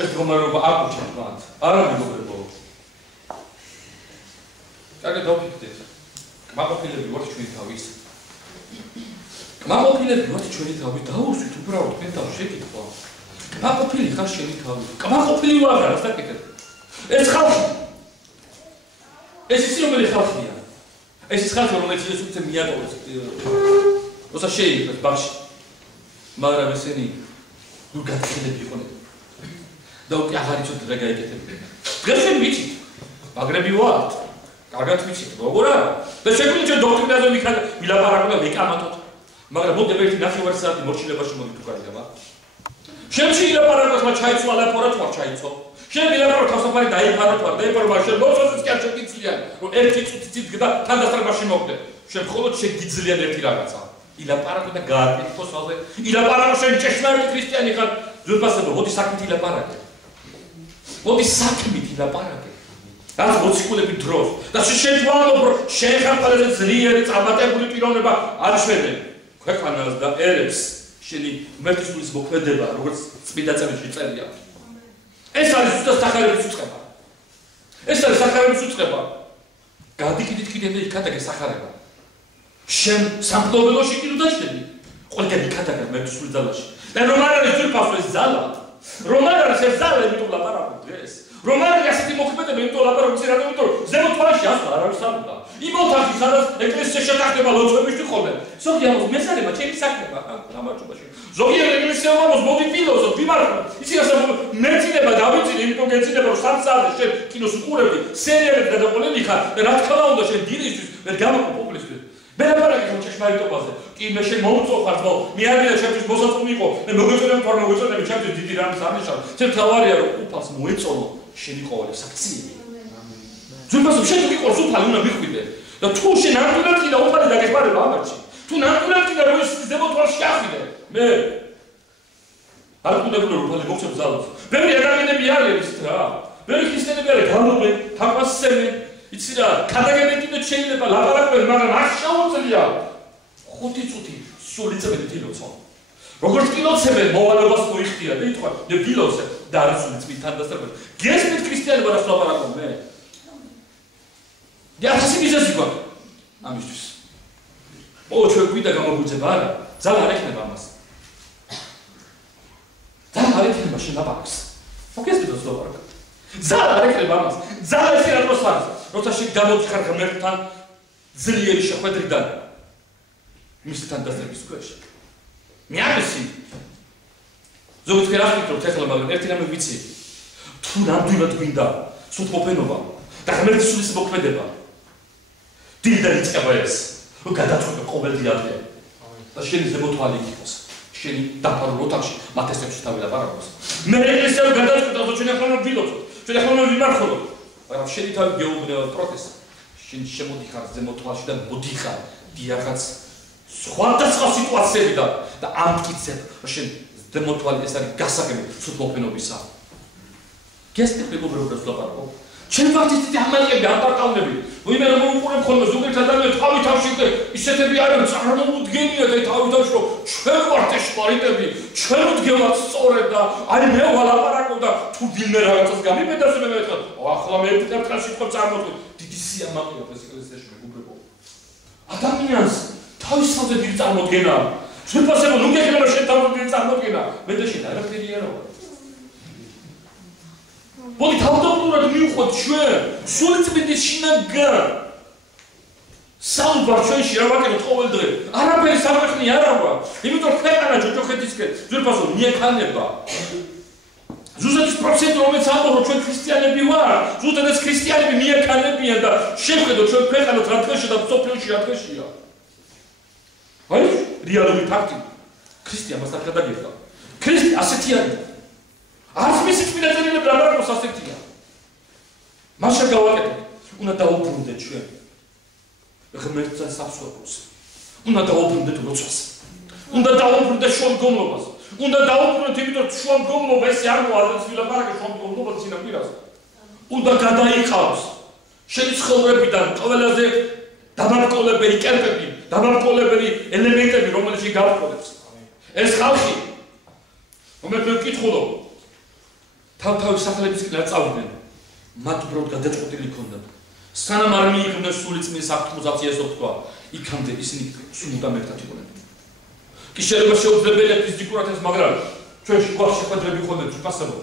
ეს გომარობა აკვჩეთ მათ. არა მეგობრებო. კარგი დავფიქრდეთ. კმაყოფილები ვართ ჩვენი თავის. კმაყოფილები ვართ ჩვენი თავის. დაუსვით უბრალოდ მე თავ შეკითხვა. კმაყოფილი ხარ შენი თავი. კმაყოფილი ვარ რა საკეთებ. ეს ხალხი. ეს ის რომელი ხალხია. ეს ის ხალხი რომელიც ეს უცებ მიატოვეს. როცა შეიქმნეს ბაღში. მაგრამ ესენი ნუ გათხრები იყვნენ. და უკვე აღარ იცოდნენ რა გაიკეთებინა. დღეს შენ ვიცით. მაგრები ვართ. კარგად ვიცით, როგორ არა? და შეგვიძლია ჩვენ დოქტრინაზე ვილაპარაკოთ და ვიკამათოთ. მაგრამ მოდი ერთი ნახევარსაათი მორჩილებაში მოდი თუ კარგია. შემში ილაპარაკოთ, მაგრამ ჩაიცვა ლაპარაკოთ, ვარ ჩაიცვა. შენ ვილაპარაკოთ თავსაფარი დაიფაროთ, ვარ დაიფაროთ, შენ მოწოდეთ კი არ შეგიძლია, რომ ერთი წუთით და თან დასწრებაში მოვდე. შენ მხოლოდ შეგიძლია ერთი რაღაცა. ილაპარაკოთ და გააკეთოს ხალხზე. ილაპარაკოთ შენ ჭეშმარიტ ქრისტიანი ხარ. ზუსტად მოდი საქმით ილაპარაკე. მოდი საქმით ილაპარაკე. რაც მოციქულები დროს და შეგვამობ რომ შენ ხარ ყველაზე ძლიერი წარმატებული პიროვნება არ შვენე ქვეყანას და ერებს შენი მერტისულის მოქმედება როგორც წმინდა წერილში წერია ეს არის ზუსტად სახარების უწყება ეს არის სახარების უწყება გადიკიდით კიდე იქადაგე სახარება შენ სამფლობელოში კიდე დაშვედი ყველგან იქადაგე მერტისულის ძალაში და რომ არ არის ძირფასო ეს ძალა რომ არ არის ეს ზალა იმიტომ ლაპარაკობ დღეს რომ არ არის ასეთი მოქმედება იმიტომ ლაპარაკობ რადგან იმიტომ ზემოთ თვალში ასვლა არ არის საბუდა იმ ოთახში სადაც ეკლესია შეთანხმება ლოცვებისთვის ხოლმე ზოგი ამოს მესარება ჩემი საქმეა გამარჯვებაში ზოგი ეკლესია ამოს მოდი ფილოსოფ ბიმარკო იცი ასე მეცინება დავიცინე იმიტომ გეცინება რომ 3 საათი შენ კინოს უყურებდი სერიალებს გადაყოლები ხარ და რა თქმა უნდა შენ დილისთვის ვერ გამაყო პოპულისტებს მე ლაპარაკი ხარ ჭეშმარიტობაზე კი მე შენ მოუწოხარ ხო მე არია ჩემთვის მოსაწონი იყო მე მოგეწონებ თორ მოგეწონები ჩემთვის დიდი რამის არნიშნავ ჩემ თავარია რომ უფალს მოეწონო შენი ყოველი საქციელი ზუსტად შენ თუ იყოს უფალი უნდა მიხვიდე და თუ შენ ნამდვილად კიდე უფალი დაგეპარება ამაში თუ ნამდვილად კიდე რომ ის ზემოთვალში ახვიდე მე არ გუნდებული რომ უფალი მოგცემ ზალოს ბევრი ადამიანები არის რა ბევრი ქრისტიანები არის გამობენ თამასწემენ იცი რა გადაგებენ კიდე შეიძლება ლაპარაკობენ მაგრამ არ შეუძლია 5 წუთი სულიწებენ დილოცონ როგორც დილოცებენ მოვალებას მოიხდია და ითქვა მე დილოცებ და არ სულიწმით თან დასწრებენ გესმით ქრისტიანობა რას ლაპარაკობ მე და ასე მიზეზი გვაქვს ამისთვის ჩვენ გვიდა გამოგვიძება არა ძალა არ ექნება ამას ძალა არ ექნება შენ ლაპარაკს მოგესმით რას ლაპარაკობ ძალა არ ექნება ამას ძალა ისე რა დროს არის როცა შენ გამოცხარ ღმერთთან ძლიერი შეხვედრიდან მისთან დასწრების ქვეშ მე ამისი ზოგადად რა ვფიქრობ ახლა მაგრამ ერთი რამე ვიცი თუ ნამდვილად გვინდა სულთმოფენობა და ღმერთის სულის მოქმედება დილიდან იწყება ეს რომ გადაწყვეტო ყოველდღე ადრე და შენი ზემოთვალი იქოს შენი დაფარულ ოთახში მათესებში თავი ლაპარაკობს მე ეკლესია რომ გადაწყვეტო რომ ჩვენ ახლა ვილოცოთ ჩვენ ახლა ვიმარხულოთ მაგრამ შენი თავი გეუბნება პროტესტ შენ შემოდიხარ ზემოთვალში და მოდიხარ დიახაც სხვადასხვა სიტუაციებიდან და ამტკიცებ რომ შენ ზემოთვალი ეს არის გასაგები სულთმოფენობისა გესმით მეგობრებო რას ლაპარაკობ ჩვენ ვართ ისეთი ამალყები ამპარტავნები ვინმე რომ უყურებ ხოლმე ზოგიერთ ადამიანს თავი თავში ისეთები არიან წარმოუდგენია და თავი თავში რომ ჩვენ ვართ ჭეშმარიტები ჩვენ ვდგევართ სწორედ და აი მე ვალაპარაკობ და თუ ვინმე რაღაცას გამიბედავს მე მეთქვა ახლა მე ვიტყვი სიტყვა წარმოთქვი დიდი სიამაყეა ეს ეკლესიაში მეგობრებო ადამიანს თავის თავზე დიდი წარმოდგენა ზუსტად ნუ გეკნება შენ თავზე დიდი წარმოდგენა მე და შენ არაფერი არა ვარ მოდი თავდაპირველად მივხვდეთ ჩვენ სულიწმინდის შინაგან საუბარ ჩვენში რა ვაკეთებთ ყოველდღე არაფერი სამხნი არა ვარ იმიტომ ქვეყანა ჯოჯოხეთისკენ ზურფასო მიექანება ზუსტად ის პროცენტი, რომელიც ამბობს, რომ ჩვენ ქრისტიანები ვარ, ზუსტად ეს ქრისტიანები მიექანებიან და შევხედოთ ჩვენ ქვეყანოთ რა დღეშია და სოფლიოში რა დღეშია. აი, რეალური ფაქტი. ქრისტე ამას არ გადაგიხდა. ქრისტე ასეთი არის. არც მისი წმინდა წერილები რა მარტოს ასეთია. მაშინ გავაკეთოთ. უნდა დაუბრუნდეთ ჩვენ. ღმერთთან საფსვეპოს. უნდა დაუბრუნდეთ როცას. უნდა დაუბრუნდეთ შუამდგომლობას. უნდა დაუბრუნდეთ, იმიტომ რომ შუამდგომლობა ესე არ მოაწყობს ვილაპარაკე შუამდგომლობა წინაპირას. უნდა გადაიყავს შენი ცხოვრებიდან ყველაზე დამარკოლებელი კერპები, დამარკოლებელი ელემენტები, რომელიც გაგყოლებს. ეს ხალხი, რომელიც მეკითხულობ, თავთავის სახელებისკენ წავიდნენ, მათ უბრალოდ გადაწყვეტილი ჰქონდათ. სანამ არ მიიღდნენ სულიწმის აქტუზაციას თქვა, იქამდე ისინი სულ მუდამ ერთად იყვნენ. კი შეიძლება შეუძლებელია ფიზიკურად ეს, მაგრამ ჩვენში გვაქვს შეხვედრები ხოლმე თვითფასებო.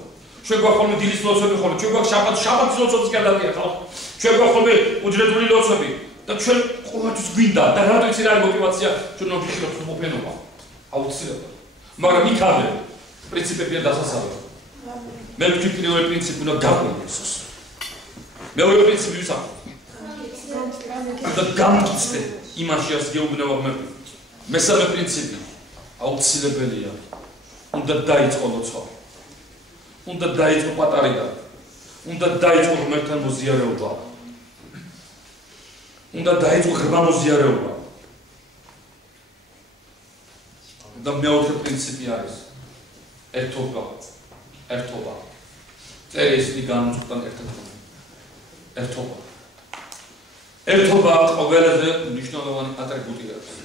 ჩვენ გვაქვს ხოლმე დილის ლოცვები ხოლმე, ჩვენ გვაქვს შაბათის ლოცვებიც გადავია ხალხი. ჩვენ გვაქვს ხოლმე უჯრედული ლოცვები და ჩვენ ყოველთვის გვინდა და რატო იცი რა არის мотиваცია ჩვენ ვიხილავთ მოფენობა. აუცილებლად. მაგრამ იქამდე პრინციპებია დასასწრები. მე ვთქვი პირველი პრინციპი უნდა გაყვინოს. მეორე პრინციპი ვისახავ. და გამწდე იმაშიას გეუბნება ღმერთი. მესამე პრინციპი აუცილებელია. უნდა დაიწყო ლოცვა. უნდა დაიწყო პატარება. უნდა დაიწყო ღმერთთან მოზიარეობა. უნდა დაიწყო ღრმა მოზიარეობა. და მეორე პრინციპი არის ერთობა. ერთობა. წერილის განუწყვეტ ერთად. ერთობა. ერთობა ყველაზე მნიშვნელოვანი ატრიბუტი არის.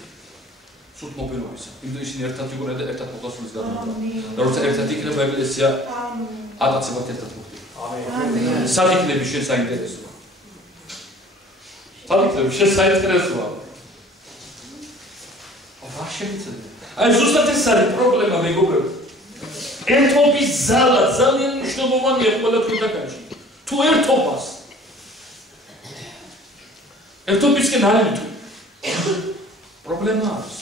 სულ მოფენობისა. იმიტომ ისინი ერთად იყვნენ და ერთად მოხსნის გამოდა. და როცა ერთად იქნება ეკლესია, ატაცებად ერთად მოხდება. ამენ. სადიქნები შენ საინტერესოა. სადიქნები შენ საინტერესოა. რა შეიძლება? აი ზუსტად ეს არის პრობლემა მეგობრებო. ერთობის ზალა ძალიან მნიშვნელოვანია ყველა ქვეყანაში. თუ ერთობას ერთობისკენ არ მიტყვი. პრობლემა არის.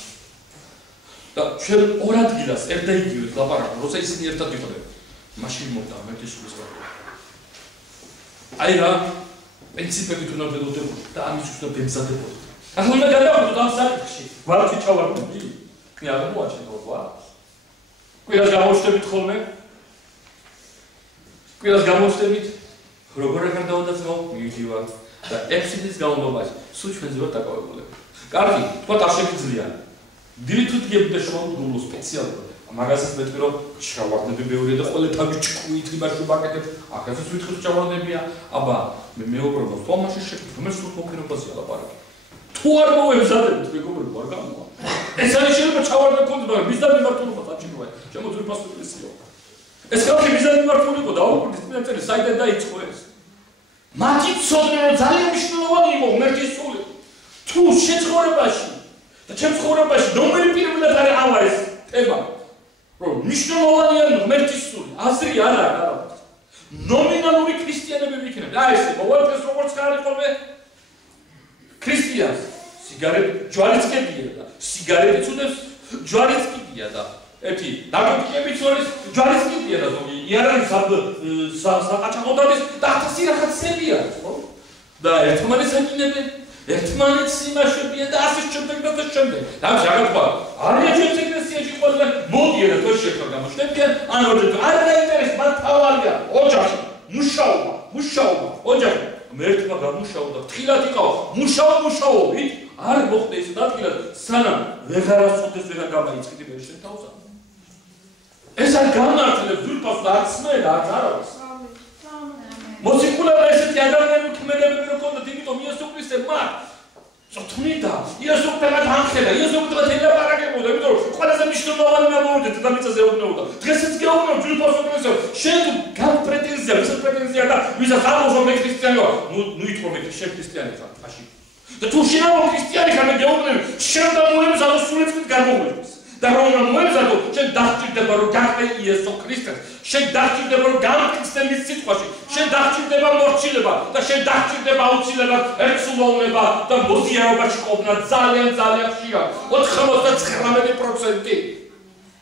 და ჩვენ ორ ადგილას ერთ და იგივე ლაპარაკობ, როცა ისინი ერთად იყვნენ. მაშინ მოხდა მერტის სულის ვარ. აი რა პრინციპებით უნდა ვდოდოთ და ამის უნდა ვემზადებოდეთ. ახლა უნდა გადავიდოთ ამ საკითხში. ვარცი ჩავარდნები? კი არ მოაჩვენო რა. კვირას გამოჩნდებით ხოლმე? კვირას გამოჩნდებით? როგორ აღარ დავდაცმო? მივიდივარ და 6 წლის განმავლობაში სულ ჩვენზე ვარ დაკავებულები. კარგი, თქვა არ შეგიძლია. დილით ვდგები და შევამდგომლო სპეციალურად. მაგასაც მეთქვი რომ ჩავარდნები ბევრია და ყველა თავი ჭკვით იმაში ვაკეთებ. ახლა ვიტყვი რომ ჩავარდნებია. აბა, მე მეუბრალო თომაში შეკითხე, მე სულ მოფინობაზე ლაპარაკი. თუ არ მოვემზადებით მეგობრებო, არ გამოვა. ეს არის შეიძლება ჩავარდნა კონდეს, მაგრამ მისდამი მართულობა დაჭიროა. შემოწმი პასუხისიო. ეს ხალხი მისდამი მართულობა დაუყურდეს წინაწერი საიდან დაიწყო ეს. მათი ცოდნა ძალიან მნიშვნელოვანი იყო ღმერთის სული. თუ შეცხოვრებაში და ჩემ ცხოვრებაში ნომერი პირველად არის ამა ეს თემა, რომ მნიშვნელოვანია ღმერთის სული. აზრი არ აქვს. ნომინალური ქრისტიანები ვიქნებით. აი ეს მოვალეს როგორც არის ხოლმე ქრისტიანს სიგარეტი ჯვარიც კებია და სიგარეტიც უდევს ჯვარიც კებია და ერთი ნარკოტიკებიც არის ჯვარიც კებია და ზოგი იარაღი საყაჩაღოდადის და 1000 რაღაცები არის ხო და ერთმანეთს ეკინებენ ერთმანეთს იმაშებიან და ასე შემდეგ და ასე შემდეგ და შეგაყვა არია ჩვენს ეკლესიაში ყველა მოდიან და შეხვდა გამოჩნდებიან ან როდეს არ დაინტერესებს მათ თავარია ოჯახი მუშაობა ოჯახი მერტმა გამუშავა თილად იყავს მუშაობით არ მოხდა ის ადგილად სანამ ვეღარასოდეს ვეღარ გამაიწყდი მე შენ თავსა ეს არ განმარტებს ძულფას და არც მე და არც არავის მოციქულობა ესეთი ადამიანები ქმედებები რო ქონდათ იმიტომ იესო ქრისტე მათ წოთნიდა იესო ქრისტე თანხედა იესო ქრისტე ელაპარაკებოდა იმიტომ რომ ყველაზე მნიშვნელოვანი მოვიდეთ და მიწაზე ეუბნებოდა დღესაც გეუბნებ ძულფას ეკლესია შენ გამ პრეტენზია ვისაც პრეტენზია და ვისაც ამბობს მე ქრისტიანი ვარ ნუ იტყო მე შენ ქრისტიანი ხარ აში და თუ შენ ამ ქრისტიანი ხარ მე გეუბნებ შენ და მოემზადო სულიწმით გამოგვიდეს და რომ მოემზადო შენ დახჭირდება რომ გახდე იესო ქრისტე შენ დახჭირდება რომ გამკიცდე მის სიტყვაში შენ დახჭირდება მორჩილება და შენ დახჭირდება აუცილებლად ერთსულოვნება და მოზიარობაში ყოფნა ძალიან ხშირად 99%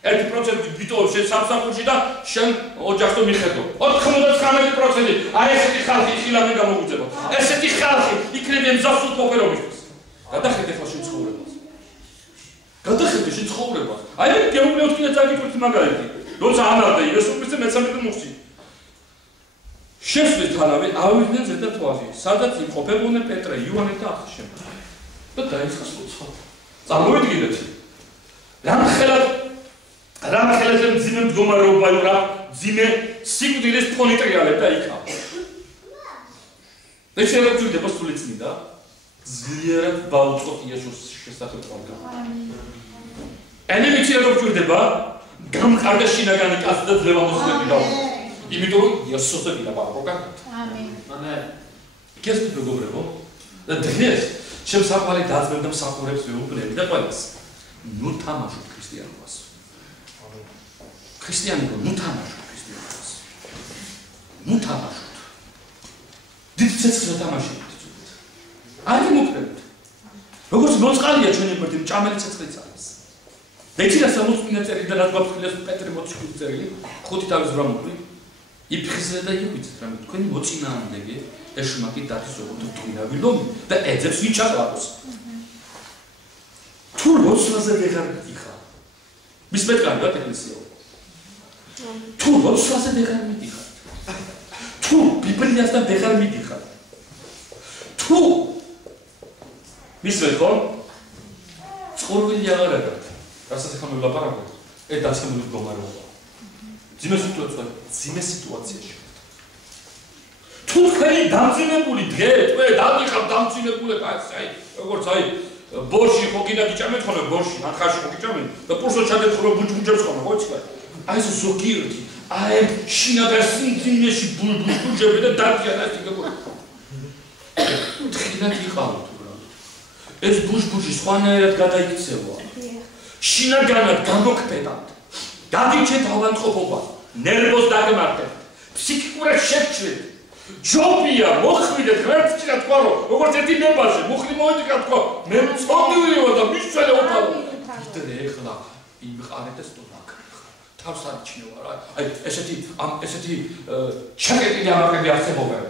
1% ვიტოვებ შენ სამსახურში და შენ ოჯახს მიხედო. 99% აი ესეთი ხალხი ხილამი გამოგვიძება. ესეთი ხალხი იქნება მზას უფლობერობისთვის. გადახედე ხო შენ ცხოვრებას. გადახედე შენ ცხოვრებას. აი მე გეუბნებოდ კიდე წაგიკვირთ მაგალითი. როცა ანარდა იესო ქრისტე მე-13 მუხში. შესვლით თანავე ავიდნენ ზედა თვალში, სადაც იმყოფებოდნენ პეტრე, იოანე და ახლა შენ. და დაიწყო სულცხო. წარმოვიდგინეთ. რამხელაზე მძიმე მდგომარეობა იყო, მძიმე სიკვდილის ფონი ტრიალებდა იქა. და შეიძლება სული წმინდა ძლიერად ბაუწყოთ იესოს შესახებ თვალგან. ენები შეიძლება გვჭირდება გამყარდა შინაგანი კაცი და ძლევამოსილები და იმიტომ რომ იესოსზე ვილაპარაკო კარგად. ამენ. ამენ. გესმით მეგობრებო? და დღეს შემსაყვარი დაძმებ და მსახურებს ვეუბნები და ყველას. ნუ თამაშობ ქრისტიანობას. ქრისტიანობა ნუ თამაშობ ქრისტიანობას. ნუ თამაშობ. დიდ ცეცხლზე თამაშობთ. აი მოკრებთ. როგორც მოწყალია ჩვენი გვერდი ჭამელი ცეცხლიც არის. ეჩინა სამოცმინა წელი და რაც გვაფრთხილეს პეტრე მოციქულის წერილი, ხუთი თავის ბრამული, იფხიზე და ივიცით რამე თქვენი მოწინააღმდეგე ეშმაკი დათის როგორც თქვინავი ლომი და ეძებს ვიჩაყავს. თუ როცლაზე ვეღარ მიდიხარ. მის მეტყარგად ეკლესიაო. თუ როცლაზე ვეღარ მიდიხარ. თუ ბიბლიასთან ვეღარ მიდიხარ. თუ მის მეტყო წყურვილი აღარ აქვს. რასაც ახლა ვილაპარაკოთ, დაცემული მდგომარეობა. ძიმე სიტუაციაში. თუ თქვენი დამძიმებული დღე, თქვენ დავიხავ დამძიმებული კაცი, როგორც ბორში ხო კიდე გიჭამეთ ხოლმე ბორში, ახალში ხო გიჭამეთ და პურსო ჩადეთ ხოლმე ბუჯბუჯებს ხოლმე, ხო იცი? აი ეს ზოგიერთი, აი შინაგან სიმძიმეში ბუჯბუჯები და დარგიან ეს გიგებული. თქვენად იყავთ რა. ეს ბუჯბუჯი სხვანაირად გადაიქცევა. შინაგანად გამოქმედათ. გადიჭეთ ავადმყოფობა, ნერვოს დაგმართეთ, ფსიქიკურად შეგჭრით. ჯობია მოხვიდეთ ღმერთში და თქვა რომ როგორც ერთი ნებაზე მუხლი მოიწია თქვა მე მწოდნილი ვარ და მისცელე უფალო. ვიდრე ეხლა იმყარეთ და სტომაქ. თავს არჩნევა რა. აი ესეთი ჩაკეტილი ამაყები არსებობენ.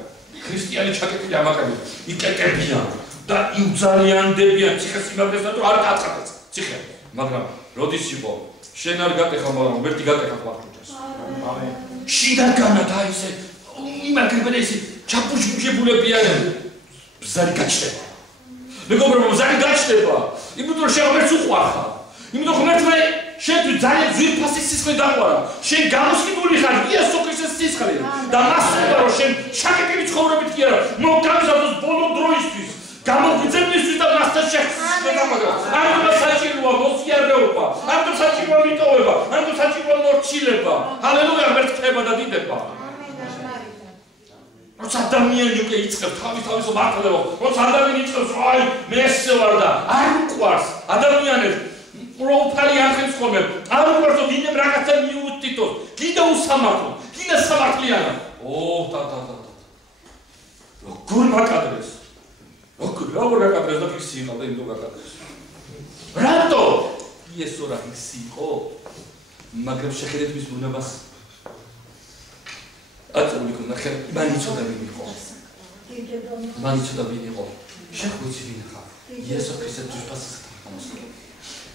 ქრისტიანი ჩაკეტილი ამაყები იკეტებიან და იუძალიანდებიან ციხესიმაგრეს და თუ არ კაცხადებს. ციხე მაგრამ როდის იყო შენ არ გაკეხა მაგრამ ერთი გაკეხა ხვალჭუჭას. ამენ. შინაგანად აი ესე იმაგრებენ ესე ჩაფუშფუშებულები არიან. ბზარი გაჩნდება. მეგობრებო ბზარი გაჩნდება. იმიტომ რომ შენ ღმერთს უყვარხარ. იმიტომ რომ ღმერთმა შენ ძალიან ძვირფასი სისხლი დაყვარა. შენ გამოსკიდული ხარ იესო ქრისტეს სისხლი და მას უნდა რომ შენ ჩაკეტილი ცხოვრებით კი არა მოგამზადოს ბოლო დროისთვის. გამოგვიძებნისთვის და მასთან შეხსება. ამიტომ საჭიროა მოსიარეობა, ამიტომ საჭიროა მიტოვება, ამიტომ საჭიროა მორჩილება. ჰალელუია, ღმერთს ხება და დიდება. როცა ადამიანი უკვე იწყებს თავის მართლობა, როცა ადამიანი იწყებს, აი, მე ესე ვარ და არ უყვარს ადამიანებს პროფალი ახებს ხოლმე, არ უყვარს რომ ვინმე რაღაცა მიუთითოს, კიდე უსამართლო, კიდე სამართლიანად. და. როგორ მაკადრეს? როგორ გაკადრეს და ფიქსი იყავდა იმდო გაკადრეს. რატო? იესო რა ფიქსი იყო? მაგრამ შეხედეთ მის ბუნებას. აწული ქონა ხე მან იცოდა ვინ იყო. მან იცოდა ვინ იყო. შეხვიცი ვინ ხარ. იესო ქრისტეს ფასის გამოსკო.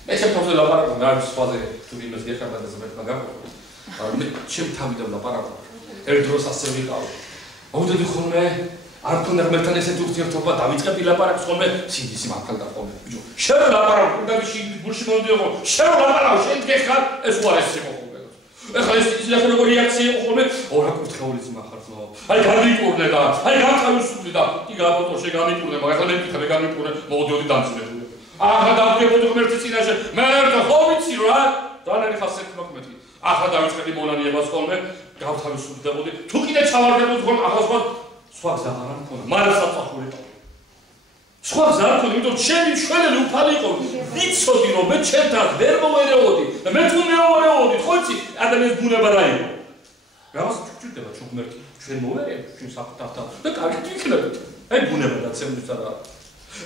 მე შეფოთე ლაპარაკო რა სხვაზე თუ ვინმეს გეხარდა და ზმეთ მაგაყო. მე ჩემ თავიდან ლაპარაკო. ერთ დროს ასე ვიყავ. აუდიო ხოლმე არ ქონდა ღმერთთან ესეთი ურთიერთობა დავიწყებ ლაპარაკს ხოლმე სინდისი მართალდა ხოლმე ბიჭო შენ ლაპარაკ და გულში მომდიო შენ ლაპარაკ შენ გეხარ ეს უარესი იყო ხოლმე ეხლა ეს როგორი რეაქცია იყო ხოლმე ორ აკურთხეულიც მახარხო აი გამიკურნე და აი გამყავისული და კი გაბოტო შეგამიკურნე მაგრამ მე მითხარ გამიკურნე მოდიოდი დამცინებული ახლა დავდგებოდი ღმერთის წინაშე მე ხო ვიცი რა დანარი ხასეთი მოქმედი ახლა დავიწყები მონანიებას ხოლმე გავთავისუფლდებოდი თუ კიდე ჩავარდებოდი ხოლმე ახლა სხვა გზა არ მქონდა, მაგრამ საფახური იყო. სხვა გზა არ მქონდა, იმიტომ ჩემი ჩვენელი უფალი იყო. ვიცოდი რომ მე ჩემთან ვერ მოვერეოდი და მე თუ მეოვერეოდი, ხო იცი, ადამიანის ბუნება რა იყო. რაღაც ჩუქჩუქდება ჩვენ ღმერთი, ჩვენ მოვერეებთ, ჩვენ საფრთხებთან და კარგად ვიქნებით. აი ბუნება და ცემლისა და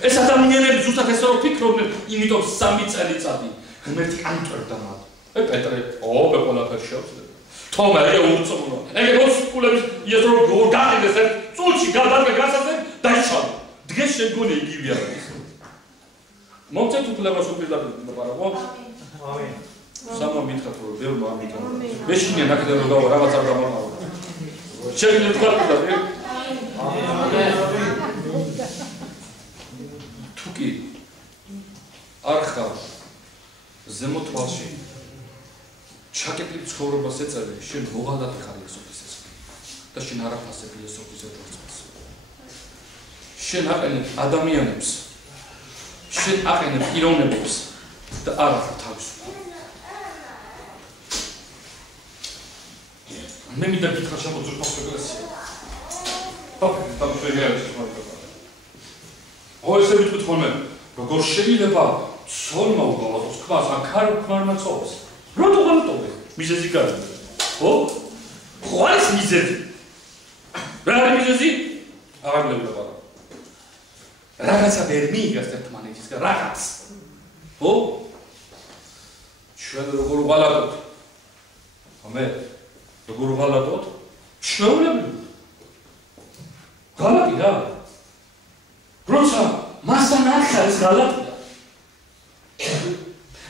ეს ადამიანები ზუსტად ესე რომ ფიქრობდნენ, იმიტომ 3 წელიწადი ღმერთი კანტორდა მათ. პეტრე, ო, ყველაფერს შეუძლია. თომა ეგ უწმუნო. ეგ როც კულების ის რო გაყიდეს ერთ წუთში გადადგა გასაზე დაიშალა. დღეს შეგონი იგივე არის. მომწეთ უფლებას უპირდაპირ პარაგო. ამინ. სამა მითხრათ რომ ბევრი ამიტომ. მეშინია ნაკდა რომ გავა რაღაც არ გამართავ. შეგიძლიათ თქვა და თუკი არ ხარ ზემო თვალში ჩაკეტილ ცხოვრებას ეწევი, შენ მოღალატე ხარ იესოვის ეს და შენ არ აფასებ იესოვის ეწევს. შენ აყენებ ადამიანებს, შენ აყენებ პიროვნებებს და არ ახარ თავისუფალი. მე მინდა გითხრა შემოძრფოს ეკლესია. ოფიქრე თავშეგერის მოიწონა. ოესე ვიტყვით ხოლმე, როგორ შეიძლება ცოლმა უგალატოს ქვას, ან ქარ ქმარმა ცოლს. რა თქმა მიზეზი გადა. ხო? ხო არის მიზეზი. რა არის მიზეზი? აღარ გლებდა. რაღაცა ვერ მიიღეს ერთმანეთისგან, რაღაც. ხო? ჩვენ როგორ ვალადოთ? ამე როგორ ვალადოთ? ჩვეულებრივ. ღალატი რა? როცა მასთან არ ხარ ეს ღალატია.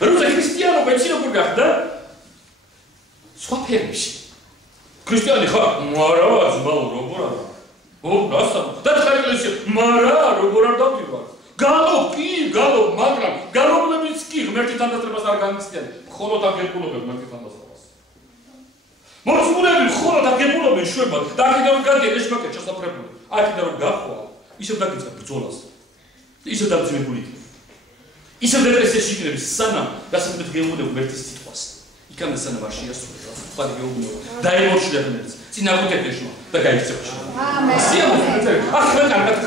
როცა ქრისტიანობა ეცინებურ გახდა სხვა ფერმში. ქრისტიანი ხარ? მარა, ძმაო, როგორ არა? ო, გასა. და ხარ ეკლესია? მარა, როგორ არ დავდივარ? გალო, კი, გალო, მაგრამ გალობლებიც კი ღმერთი თანდაწყებას არ განიცდიან. მხოლოდ აგებულობენ ღმერთი თანდაწყებას. მოცმულები მხოლოდ აგებულობენ შვებად და აქედან რომ გადიან ეშმაკეთ ჩასაფრებული. აქედან რომ გახვალ, ისევ დაგიწყებ ბრძოლას. ისევ დამძიმებული იქნება. ისევ დეპრესიაში იქნები სანამ გასაგებად გეუბნებ ღმერთის სიტყვას. იქამდე სანამ არ შეასრულებ, თქვარი გეუბნებ. დაემორჩილებ ღმერთს, წინააღმდეგ ეშმა და გაიქცევ. ამენ. სიამოვნებაა. ახლა კარგად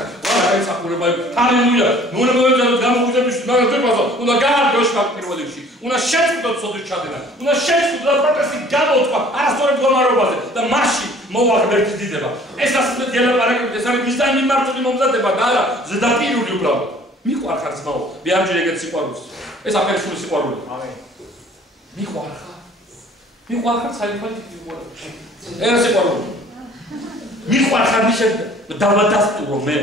აი საფურება. ჰალელუია. ნუ მოეძალოთ გამოგვიძებიშ, მაგრამ თქვა, უნდა გაარდოს მაგ პირველ რიგში. უნდა შეწყვიტოთ სოდის ჩადენა. უნდა შეწყვიტოთ და პროტესტი გამოთქვა არასწორად მდგომარეობაზე და მასში მოვა ღმერთის დიდება. ეს ასე დიალოგარები ეს არის მისთან მიმართული მომზადება და არა ზედაპირული უბრალოდ. მიყვარხარ ძმაო, მე ამჯერ ეგეთ სიყვარულს. ეს აფერშული სიყვარული. ამენ. მიყვარხარ. მიყვარხარ საერთოდ მიყვარხარ. ეს სიყვარული. მიყვარხარ მიშენ დავადასტურო მე.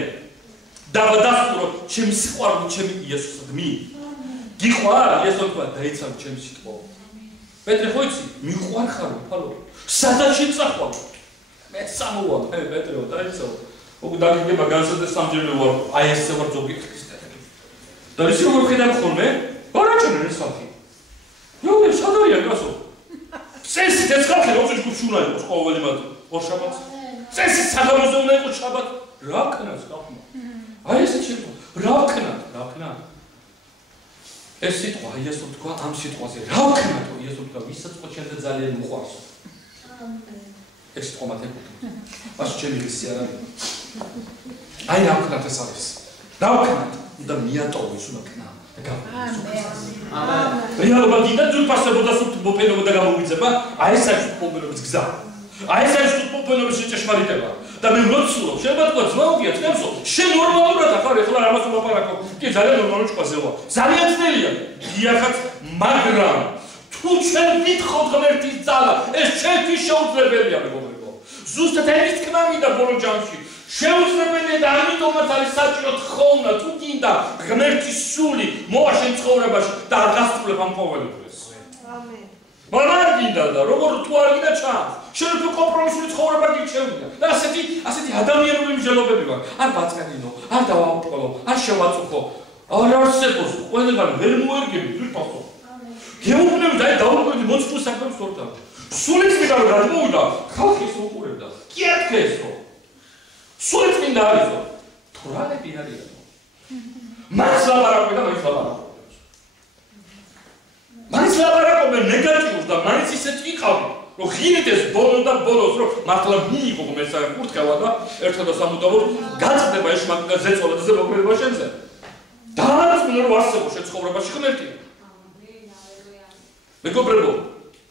დავადასტურო ჩემი სიყვარული ჩემი იესოს დმი. გიყვარ იესოს თქვა დაიცავ ჩემი სიტყვა. პეტრე ხო იცი? მიყვარხარ უფალო. სადაც შეწახვალ. მე სამოვა მე პეტრეო დაიცავ. უკვე დაგიგება განსადეს სამჯერმე ვარ. აი ესე ვარ ზოგი ქრისტიანი. და ის როგორ ხედავ ხოლმე? ბარაჩონა ეს ხალხი. როგორ სადარია გასო? წესი ეცხახე რომ ჯგუფშუნა იყოს ყოველი მათ ორ შაბათს. წესი საგამოზე უნდა იყოს შაბათ. რა ქნას ხალხმა? აი ესე შეფო. რა ქნა? ეს სიტყვა იესო თქვა ამ სიტყვაზე. რა ქნა თუ იესო თქვა ვისაც ხო ჩემზე ძალიან მოყვარს. ამენ. ეს სიტყვა მათ ეკუთვნის. მას ჩემი რისი არ არის. აი რა ქნა ეს არის. რა ქნა? და მიატოვოს უნდა ქნა. და გამოვიდეს. ამენ. რეალობა დიდად ძულფასებოდა სულ მოპენობა და გამოგვიძება. აი ეს არის პოპულობის გზა. აი ეს არის პოპულობის შეჭეშმარიტება. და მე მოცულობ, შეიძლება თქვა ძმაობია წემსო, შენ ნორმალურად ახარ ეხლა ამას ვლაპარაკობ. კი ძალიან ნორმალური ჭკვაზე ვარ. ძალიან ძნელია. დიახაც, მაგრამ თუ ჩვენ ვითხოვთ ღმერთის ძალა, ეს ჩვენთვის შეუძლებელია მეგობრებო. ზუსტად ეს თქმა მინდა ბოლო ჯამში. შეუძლებელია და ამიტომაც არის საჭირო თხოვნა თუ გინდა ღმერთის სული მოვა შენ ცხოვრებაში და არ გასწავლებ ამ ყოველდღეს. ამენ. მაგრამ გინდა და როგორ თუ არ გინდა ჩანს. შენ თუ კომპრომისული ცხოვრება გიჩვენია. და ასეთი ადამიანური მსჯელობები ვარ. არ ვაწყენინო, არ დავაუწყლო, არ შევაწუხო. არ არსებობს, ყველგან ვერ მოერგები თვითფასო. გეუბნები და დაუკვირდი მოწყვის საქმეს თორთან. სულიც მინდა რომ გადმოვიდა, ხალხი ეს უყურებდა. კი ეთქესო. სულიც მინდა არისო. თორალები არისო. მას ლაპარაკობენ და მას ლაპარაკობენ. მას ლაპარაკობენ ნეგატიურს და მაინც ისეთი იყავი. რომ ღირდეს ბოლოს და ბოლოს რომ მართლა მიიღო ეს კურთხევა და ერთად და სამუდამოდ გაწყდება ეს მაგდა ზეწოლა და ზემოქმედება შენზე. დაარწმუნე რომ არსებობს შეცხოვრებაში ღმერთი. მეგობრებო,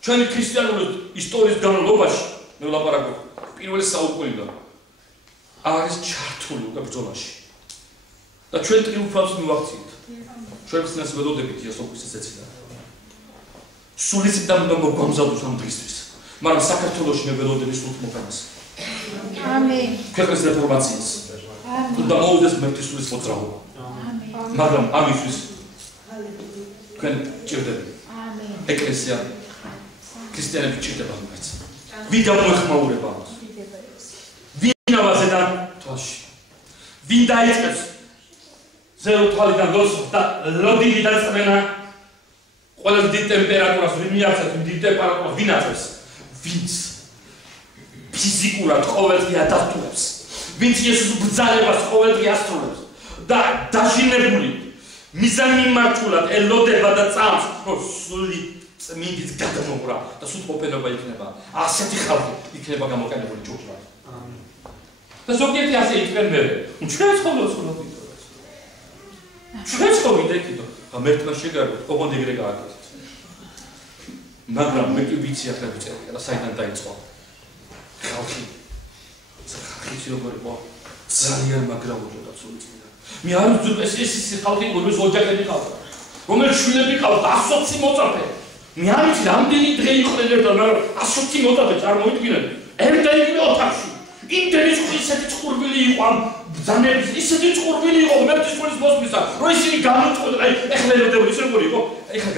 ჩვენი ქრისტიანული ისტორიის განმავლობაში მე ვლაპარაკობ პირველი საუკუნიდან არის ჩართული უკვე ბრძოლაში. და ჩვენ ტრიუმფალს მივახციეთ. ჩვენ ხსნას ველოდებით იესო ქრისტეს ეციდა. სულიწმიდან უნდა მოგვამზადოს ამ დღისთვის. მაგრამ საქართველოში მე ველოდები სულთ მოფენას. ამენ. ქვეყნის რეფორმაციას. და მოვიდეს ღმერთის სულის მოძრაობა. მაგრამ ამისთვის თქვენ ჭირდება. ეკლესია ქრისტიანები ჭირდება ღმერთს. ვინ გამოეხმაურება ამას? ვინ ავაზედან თვალში? ვინ დაიწყებს ზერო თვალიდან და ლოდინი დაწყენა ყველაზე დიდ ტემპერატურას ვინ მიაღწევს დიდ ტემპერატურას ვინ აწევს? ვინც ფიზიკურად ყოველდღე ადასტურებს, ვინც იესოს ბრძანებას ყოველდღე ასრულებს და დაჟინებული მიზანმიმართულად ელოდება და წამს, რომ სული წმინდის გადამოღრა და სულთმოფენობა იქნება. ასეთი ხალხი იქნება გამოყენებული ჯგუფად. და ზოგიერთი ასე იყვნენ მე. ჩვენ ცხოვრობთ ხოლმე. ჩვენ ცხოვრობთ ეკიდო. ღმერთმა შეგარდოთ, ოღონდ ეგრე გააკეთეთ. მაგრამ მე კი ვიცი ახლა ვიწერია და საიდან დაიწყო. ხალხი როგორ იყო ძალიან მაგრაუჯოდა სულიწმიდა. მე არ ვძულ ეს ხალხი გულს ოჯახები ყავდა. რომელიც შვილები ყავდა 120 მოწაფე. მე არ ვიცი რამდენი დღე იყვნენ ერთად, მაგრამ 120 მოწაფე წარმოიდგინეთ. ერთად იგივე ოთახში. იმდენი ისეთი წყურვილი იყო ამ ბრძანების, ისეთი წყურვილი იყო ღმერთის სულის მოსვლისა, რომ ისინი გამოწყვეტენ, აი ეხლა ერდებული ისე როგორ იყო? ეხლა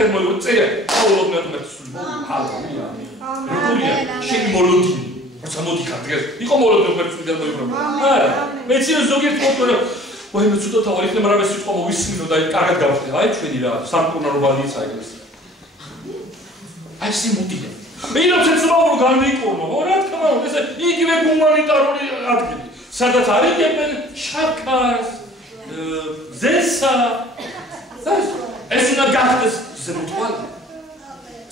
გადმოიგო, წერია, ყოველდღე ღმერთის სული. ჰალელუია. როგორია? შენი მოლოდინი. როცა მოდიხარ დღეს, იყო მოლოდინი ღმერთის სული გადმოიგო. არა, მე ცოტა ზოგიერთ მოყოლო. ვაი მე ცოტა თავი იქნება რა მე სიტყვა მოვისმინო და აი კარგად გავხდე. აი ჩვენი რა, სამკურნალობადია ეგრეს. აი ეს მოდია. მეინოცენ ზმაურო განვიკურნო, რა თქმა უნდა, ეს იგივე გუმანიტარული ადგილი. სადაც არიგებენ შაქარს, ზესა. ეს უნდა გახდეს ზემოთვალი.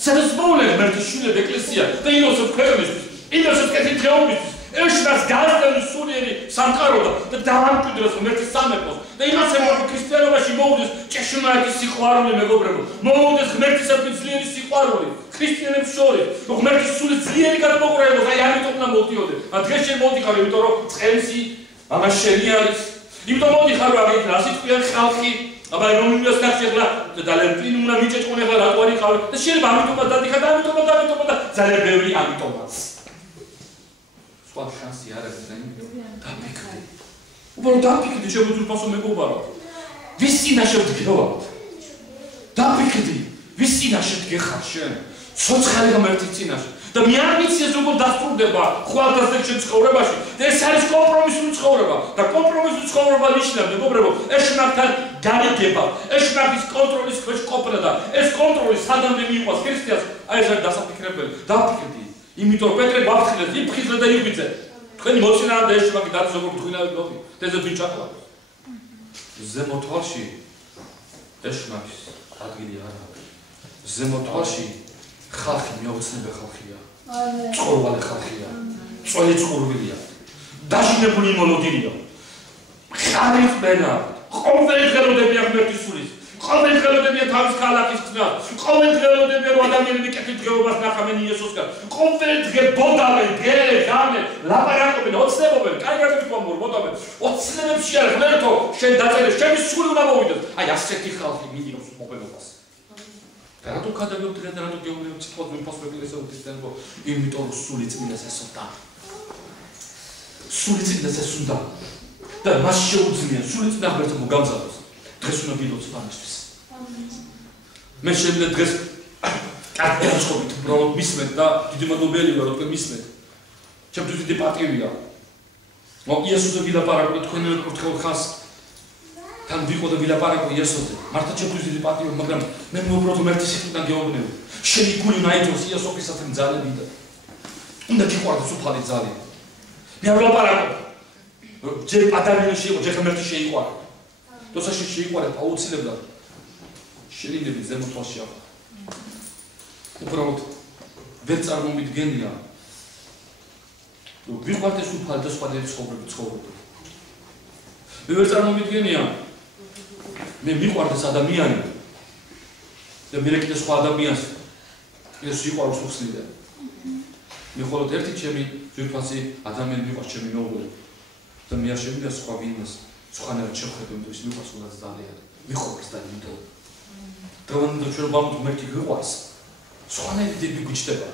სადაც მოულე ღმერთის შვილები ეკლესია და ინოცებს ქვეყნისთვის, ინოცებს კეთილდღეობისთვის, ეშნას გაზრდილი სულიერი სამყარო და დაამკვიდროს ღმერთის სამეფოს და ინოცებმა ქრისტიანობაში მოვიდეს ჭეშმარიტი სიყვარული მეგობრებო, მოვიდეს ღმერთისადმი ძლიერი სიყვარული. ქრისტიანებს შორის, რომ ღმერთის სული ძლიერი გადმოყურებოს, აი ამიტომ უნდა მოდიოდე. დღეს შენ მოდიხარ, იმიტომ რომ წელსი ამას შენი არის. იმიტომ მოდიხარ, რომ აგეთ რა სიტყვიან ხალხი, აბა რომ იმას ნახშეხლა ძალიან წინ უნდა მიჭეჭყონე ხარ რატო არ იყავი და შეიძლება ამიტომაც დადიხარ და ამიტომაც და ძალიან ბევრი ამიტომაც. სხვა შანსი არ არის და დაფიქრდი. უბრალოდ დაფიქრდი, შემოძულფასო მეგობარო. ვის წინაშე ვდგევართ? დაფიქრდი, ვის წინაშე ვდგეხარ შენ? სოცხალი ღმერთის წინაშე. და მე არ ვიცი ეს როგორ დასტურდება ხვალდასდექშენ ცხოვრებაში. და ეს არის კომპრომისული ცხოვრება. და კომპრომისული ცხოვრება ნიშნავს, მეგობრებო, ეშნაკთან გარიგება, ეშნაკის კონტროლის ქვეშ ყოფნა და ეს კონტროლი სადამდე მიიღოს ქრისტიანს, აი ეს არის დასაფიქრებელი. დაფიქრდი. იმიტომ პეტრე ბაფხილეს, იფხიზლე და იღვიძე. თქვენი მოცინავრე ეშნაკი დაწ როგორ თქვინავი გოგი. დეზე ვიჭაკლა. ზემოთვალში ეშნაკის ადგილი არ არის. ზემოთვალში ხალხი მეოცნებე ხალხია. წყორვალი ხალხია. წველი წყურვილია. დაჟინებული მოლოდინია. ხარის მენა. ყოველდღე ელოდებიან ღმერთის სულის. ყოველდღე ელოდებიან თავის ქალაქის ხსნას. ყოველდღე ელოდებიან რომ ადამიანები კეთილდღეობას ნახავენ იესოსგან. ყოველდღე ბოდავენ, გერგამენ, ლაპარაკობენ, ოცნებობენ. კარგად ვიყვამორ, ბოდავენ. ოცნებებში არ ღმერთო, შენ დაწერე, შენი სული უნდა მოვიდეს. აი ასეთი ხალხი მიიღოს მოგებობას. და რატო გადავიდეთ დღეს და რატო გეუბნებთ ციფრად მიმფასებელი ესეუთისთენო იმიტომ რომ სული წმინდას ესონდა სული წმინდას ესონდა და მას შეუძლია სული წმინდა ღმერთს მოგამზადოს დღეს უნდა გილოცო ამისთვის მე შემიძლია დღეს კარგი განწყობით უბრალოდ მისმენთ და დიდი მადლობელი ვარ რომ თქვენ მისმენთ ჩემთვის დიდი პატივია რომ იესოზე ვილაპარაკო და თქვენ ურთხევ ხას თან ვიყო და ვილაპარაკო იესოზე. მართლა ჩემთვის დიდი პატივია, მაგრამ მე უბრალოდ ღმერთის სიტყვიდან გეუბნები. შენი გული უნდა აიწოს იესოსისათემ ძალები და უნდა გიყვარდეს უფალი ძალები. მე არ ვილაპარაკო. ჯერ ადამიანში იყო, ჯერ ღმერთი შეიყვარა. თორსა შეიყვარა აუცილებლად. შენინები ზემოთვალში აქვს. უბრალოდ ვერ წარმომიდგენია. რომ ვიყვარდეს უფალი და სხვა ცხოვრება ცხოვრობა. მე ვერ წარმომიდგენია. მე მიყვარდეს ადამიანი და მე კიდე სხვა ადამიანს ეს სიყვარულს უხსნიდა. მე მხოლოდ ერთი ჩემი ძვირფასი ადამიანი მიყვარს ჩემი მეუღლე და მე არ შემიძლია სხვა ვინმეს სხვანაირად შევხედო, იმიტომ ის მიყვარს ყველაზე ძალიან. მიყვარს და იმიტომ დღევანდელ ჩვენებამ ღმერთი გვიყვარს. სხვანაირი დები გვიჩნდება.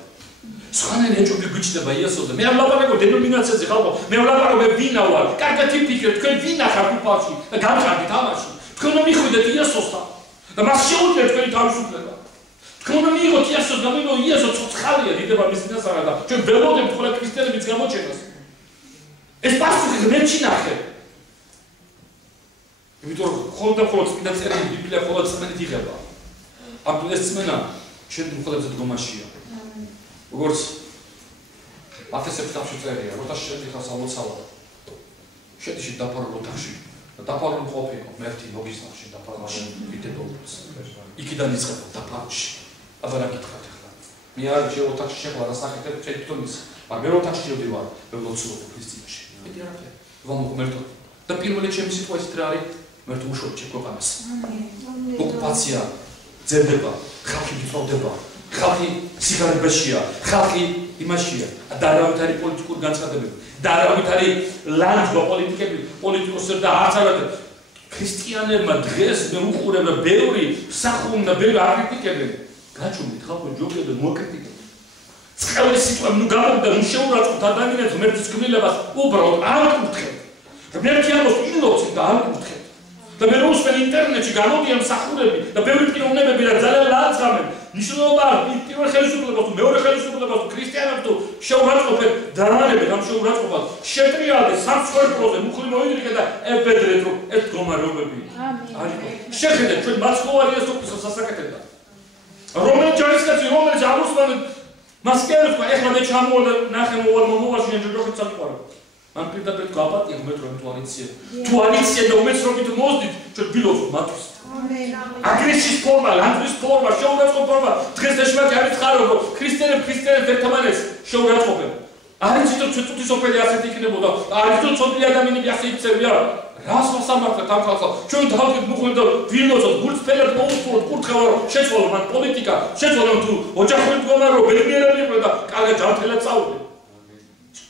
სხვანაირი ეჭვები გვიჩნდება იესოზე. მე არ ვლაპარაკობ დენომინაციაზე ხალხო. მე ვლაპარაკობ ვინა ვარ. კარგად იფიქრეთ, თქვენ ვინა ხართ უფალში და გამხარდით ამაში. თქვენ რომ მიხვიდეთ იესოსთან და მას შეუძლიათ თქვენი თავისუფლება. თქვენ რომ მიიღოთ იესოს და მიიღოთ იესო ცოცხალია დიდება მის წინასაღმად და ჩვენ ველოდებთ ყველა ქრისტიანების გამოჩენას. ეს პასუხი ღმერთში ნახე. იმიტომ რომ ხოლმე წმინდა წერილი ბიბლია ხოლმე წმენით იღება. ამ ეს წმენა შენ მხოლოდ დგომაშია. როგორც აფესებს თავში წერია, როცა შედიხარ სამოცავად. შედიში დაფარულ ოთახში და დაფარულ ყოფილიყო მერტი მოგისახში დაფარულში ვიდეობს. იქიდან იწყება დაფარულში. აბა რა გითხრათ ახლა? მე არ შეიძლება ოთახში შეხლა და საკეთებ ჩემ თვითონ ის. მაგრამ მე ოთახში ვდივარ, მე ვლოცულობ ქრისტიანში. მეტი არაფერი. ვამოღმერთო. და პირველი ჩემი სიტუაცია რა არის? მერტ უშობ ჩეკვანას. ოკუპაცია, ძებდება, ხალხი ვიწოვდება. ხალხი სიგარებაშია, ხალხი იმაშია და არავით არის პოლიტიკური განცხადებები და არავით არის ლანჯვა პოლიტიკები, პოლიტიკოსები და არც არა ქრისტიანებმა დღეს მე უყურებ ბევრი სახუმ და ბევრი აკრიტიკებენ. გაჩვენეთ ხალხო ჯობია და მოაკრიტიკებთ. წელი სიტყვები ნუ გამოვიდა, ნუ შეურაცხყოფთ ადამიანებს ღმერთის გმილებას უბრალოდ არ აკურთხებთ. ღმერთი ამბობს ილოცეთ და არ აკურთხებთ. და მე რო ვსვენ ინტერნეტში გამოდიან მსახურები და ბევრი პიროვნებები და ძალიან ლანძღამენ. ნიშნულობა პირველ ხელისუფლებას თუ მეორე ხელისუფლებას თუ ქრისტიანებს თუ შეურაცხყოფენ დანარებით ამ შეურაცხყოფას შეტრიალდეს სამსხვერპლოზე მუხლი მოიდრიკე და ებედრეთ რომ ეს მდგომარეობები შეხედეთ ჩვენ მაცხოვარი ესოფისოს სასაკეთებდა რომელი ჯარისკაცი რომელიც აღუსვან მას კერებს თქვა ეხლა მე ჩამოვარ ნახე მოვალ მომავალში ჯოჯოხით სამყარო მან პირდაპირ გვაპატია ღმერთ რომ თვალიცია და უმეცრობით მოძდით ჩვენ ვილოცავთ მათთვის აგრესიის ფორმა, ლანძღვის ფორმა, შეურაცხყოფის ფორმა დღეს ეშმაკი არის ხარო რომ ქრისტიანებს ერთმანეთს შეურაცხყოფენ არ იცით რომ ცუცუთის ოფელი ასეთი იქნებოდა არ იცით რომ ცოდნი ადამიანები ასე იქცევია რას მოსამართლეთ ამ ხალხს ჩვენ დავდგეთ მუხლი და ვილოცავთ გულწრფელად მოусურვოთ კურთხევა რომ შეცვალო მან პოლიტიკა შეცვალო თუ ოჯახური მდგომარეობა ბედნიერები იყო და კარგად ჯანმრთელად წავიდნენ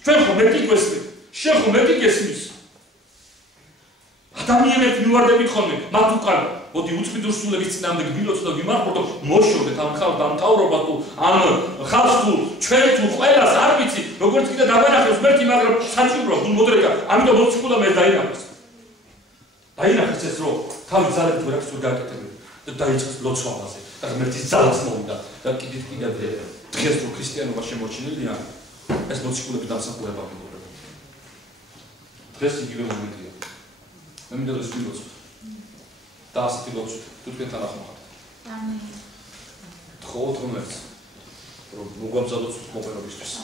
ჩვენ ხომ მეტი გვესმით შენ ხომ მეტი გესმის ადამიანებს მივარდებით ხოლმე მათ უკან მოდი უწმიდურ სულების წინამდე გვილოცოთ და ვიმარხოთ რომ მოშორდეთ ამ ხალხს დამთავრებას თუ ამ ხალხს თუ ჩვენ თუ ყველას არ ვიცი როგორც კიდე დაბანახებს მერტი მაგრამ საჭიროა თუ მოდრეკა ამიტომ მოციქულა მე დაინახეს ეს რომ თავი ძალებით ვერ აქვს თუ გაკეთებული და დაიწყეს ლოცვაზე და ღმერთის ძალას მოვიდა და კიდევ დღეს თუ ქრისტიანობა შემორჩენილია ეს მოციქულები დამსახურება მეგობრებო დღეს იგივე მომენტია მე მინდა რომ ვილოცოთ და ასეთი ლოცვით თუ თქვენთან ახმოვანთ ამენ თხოვთ ღმერთს რომ მოგვამზადოთ მოპერობისთვის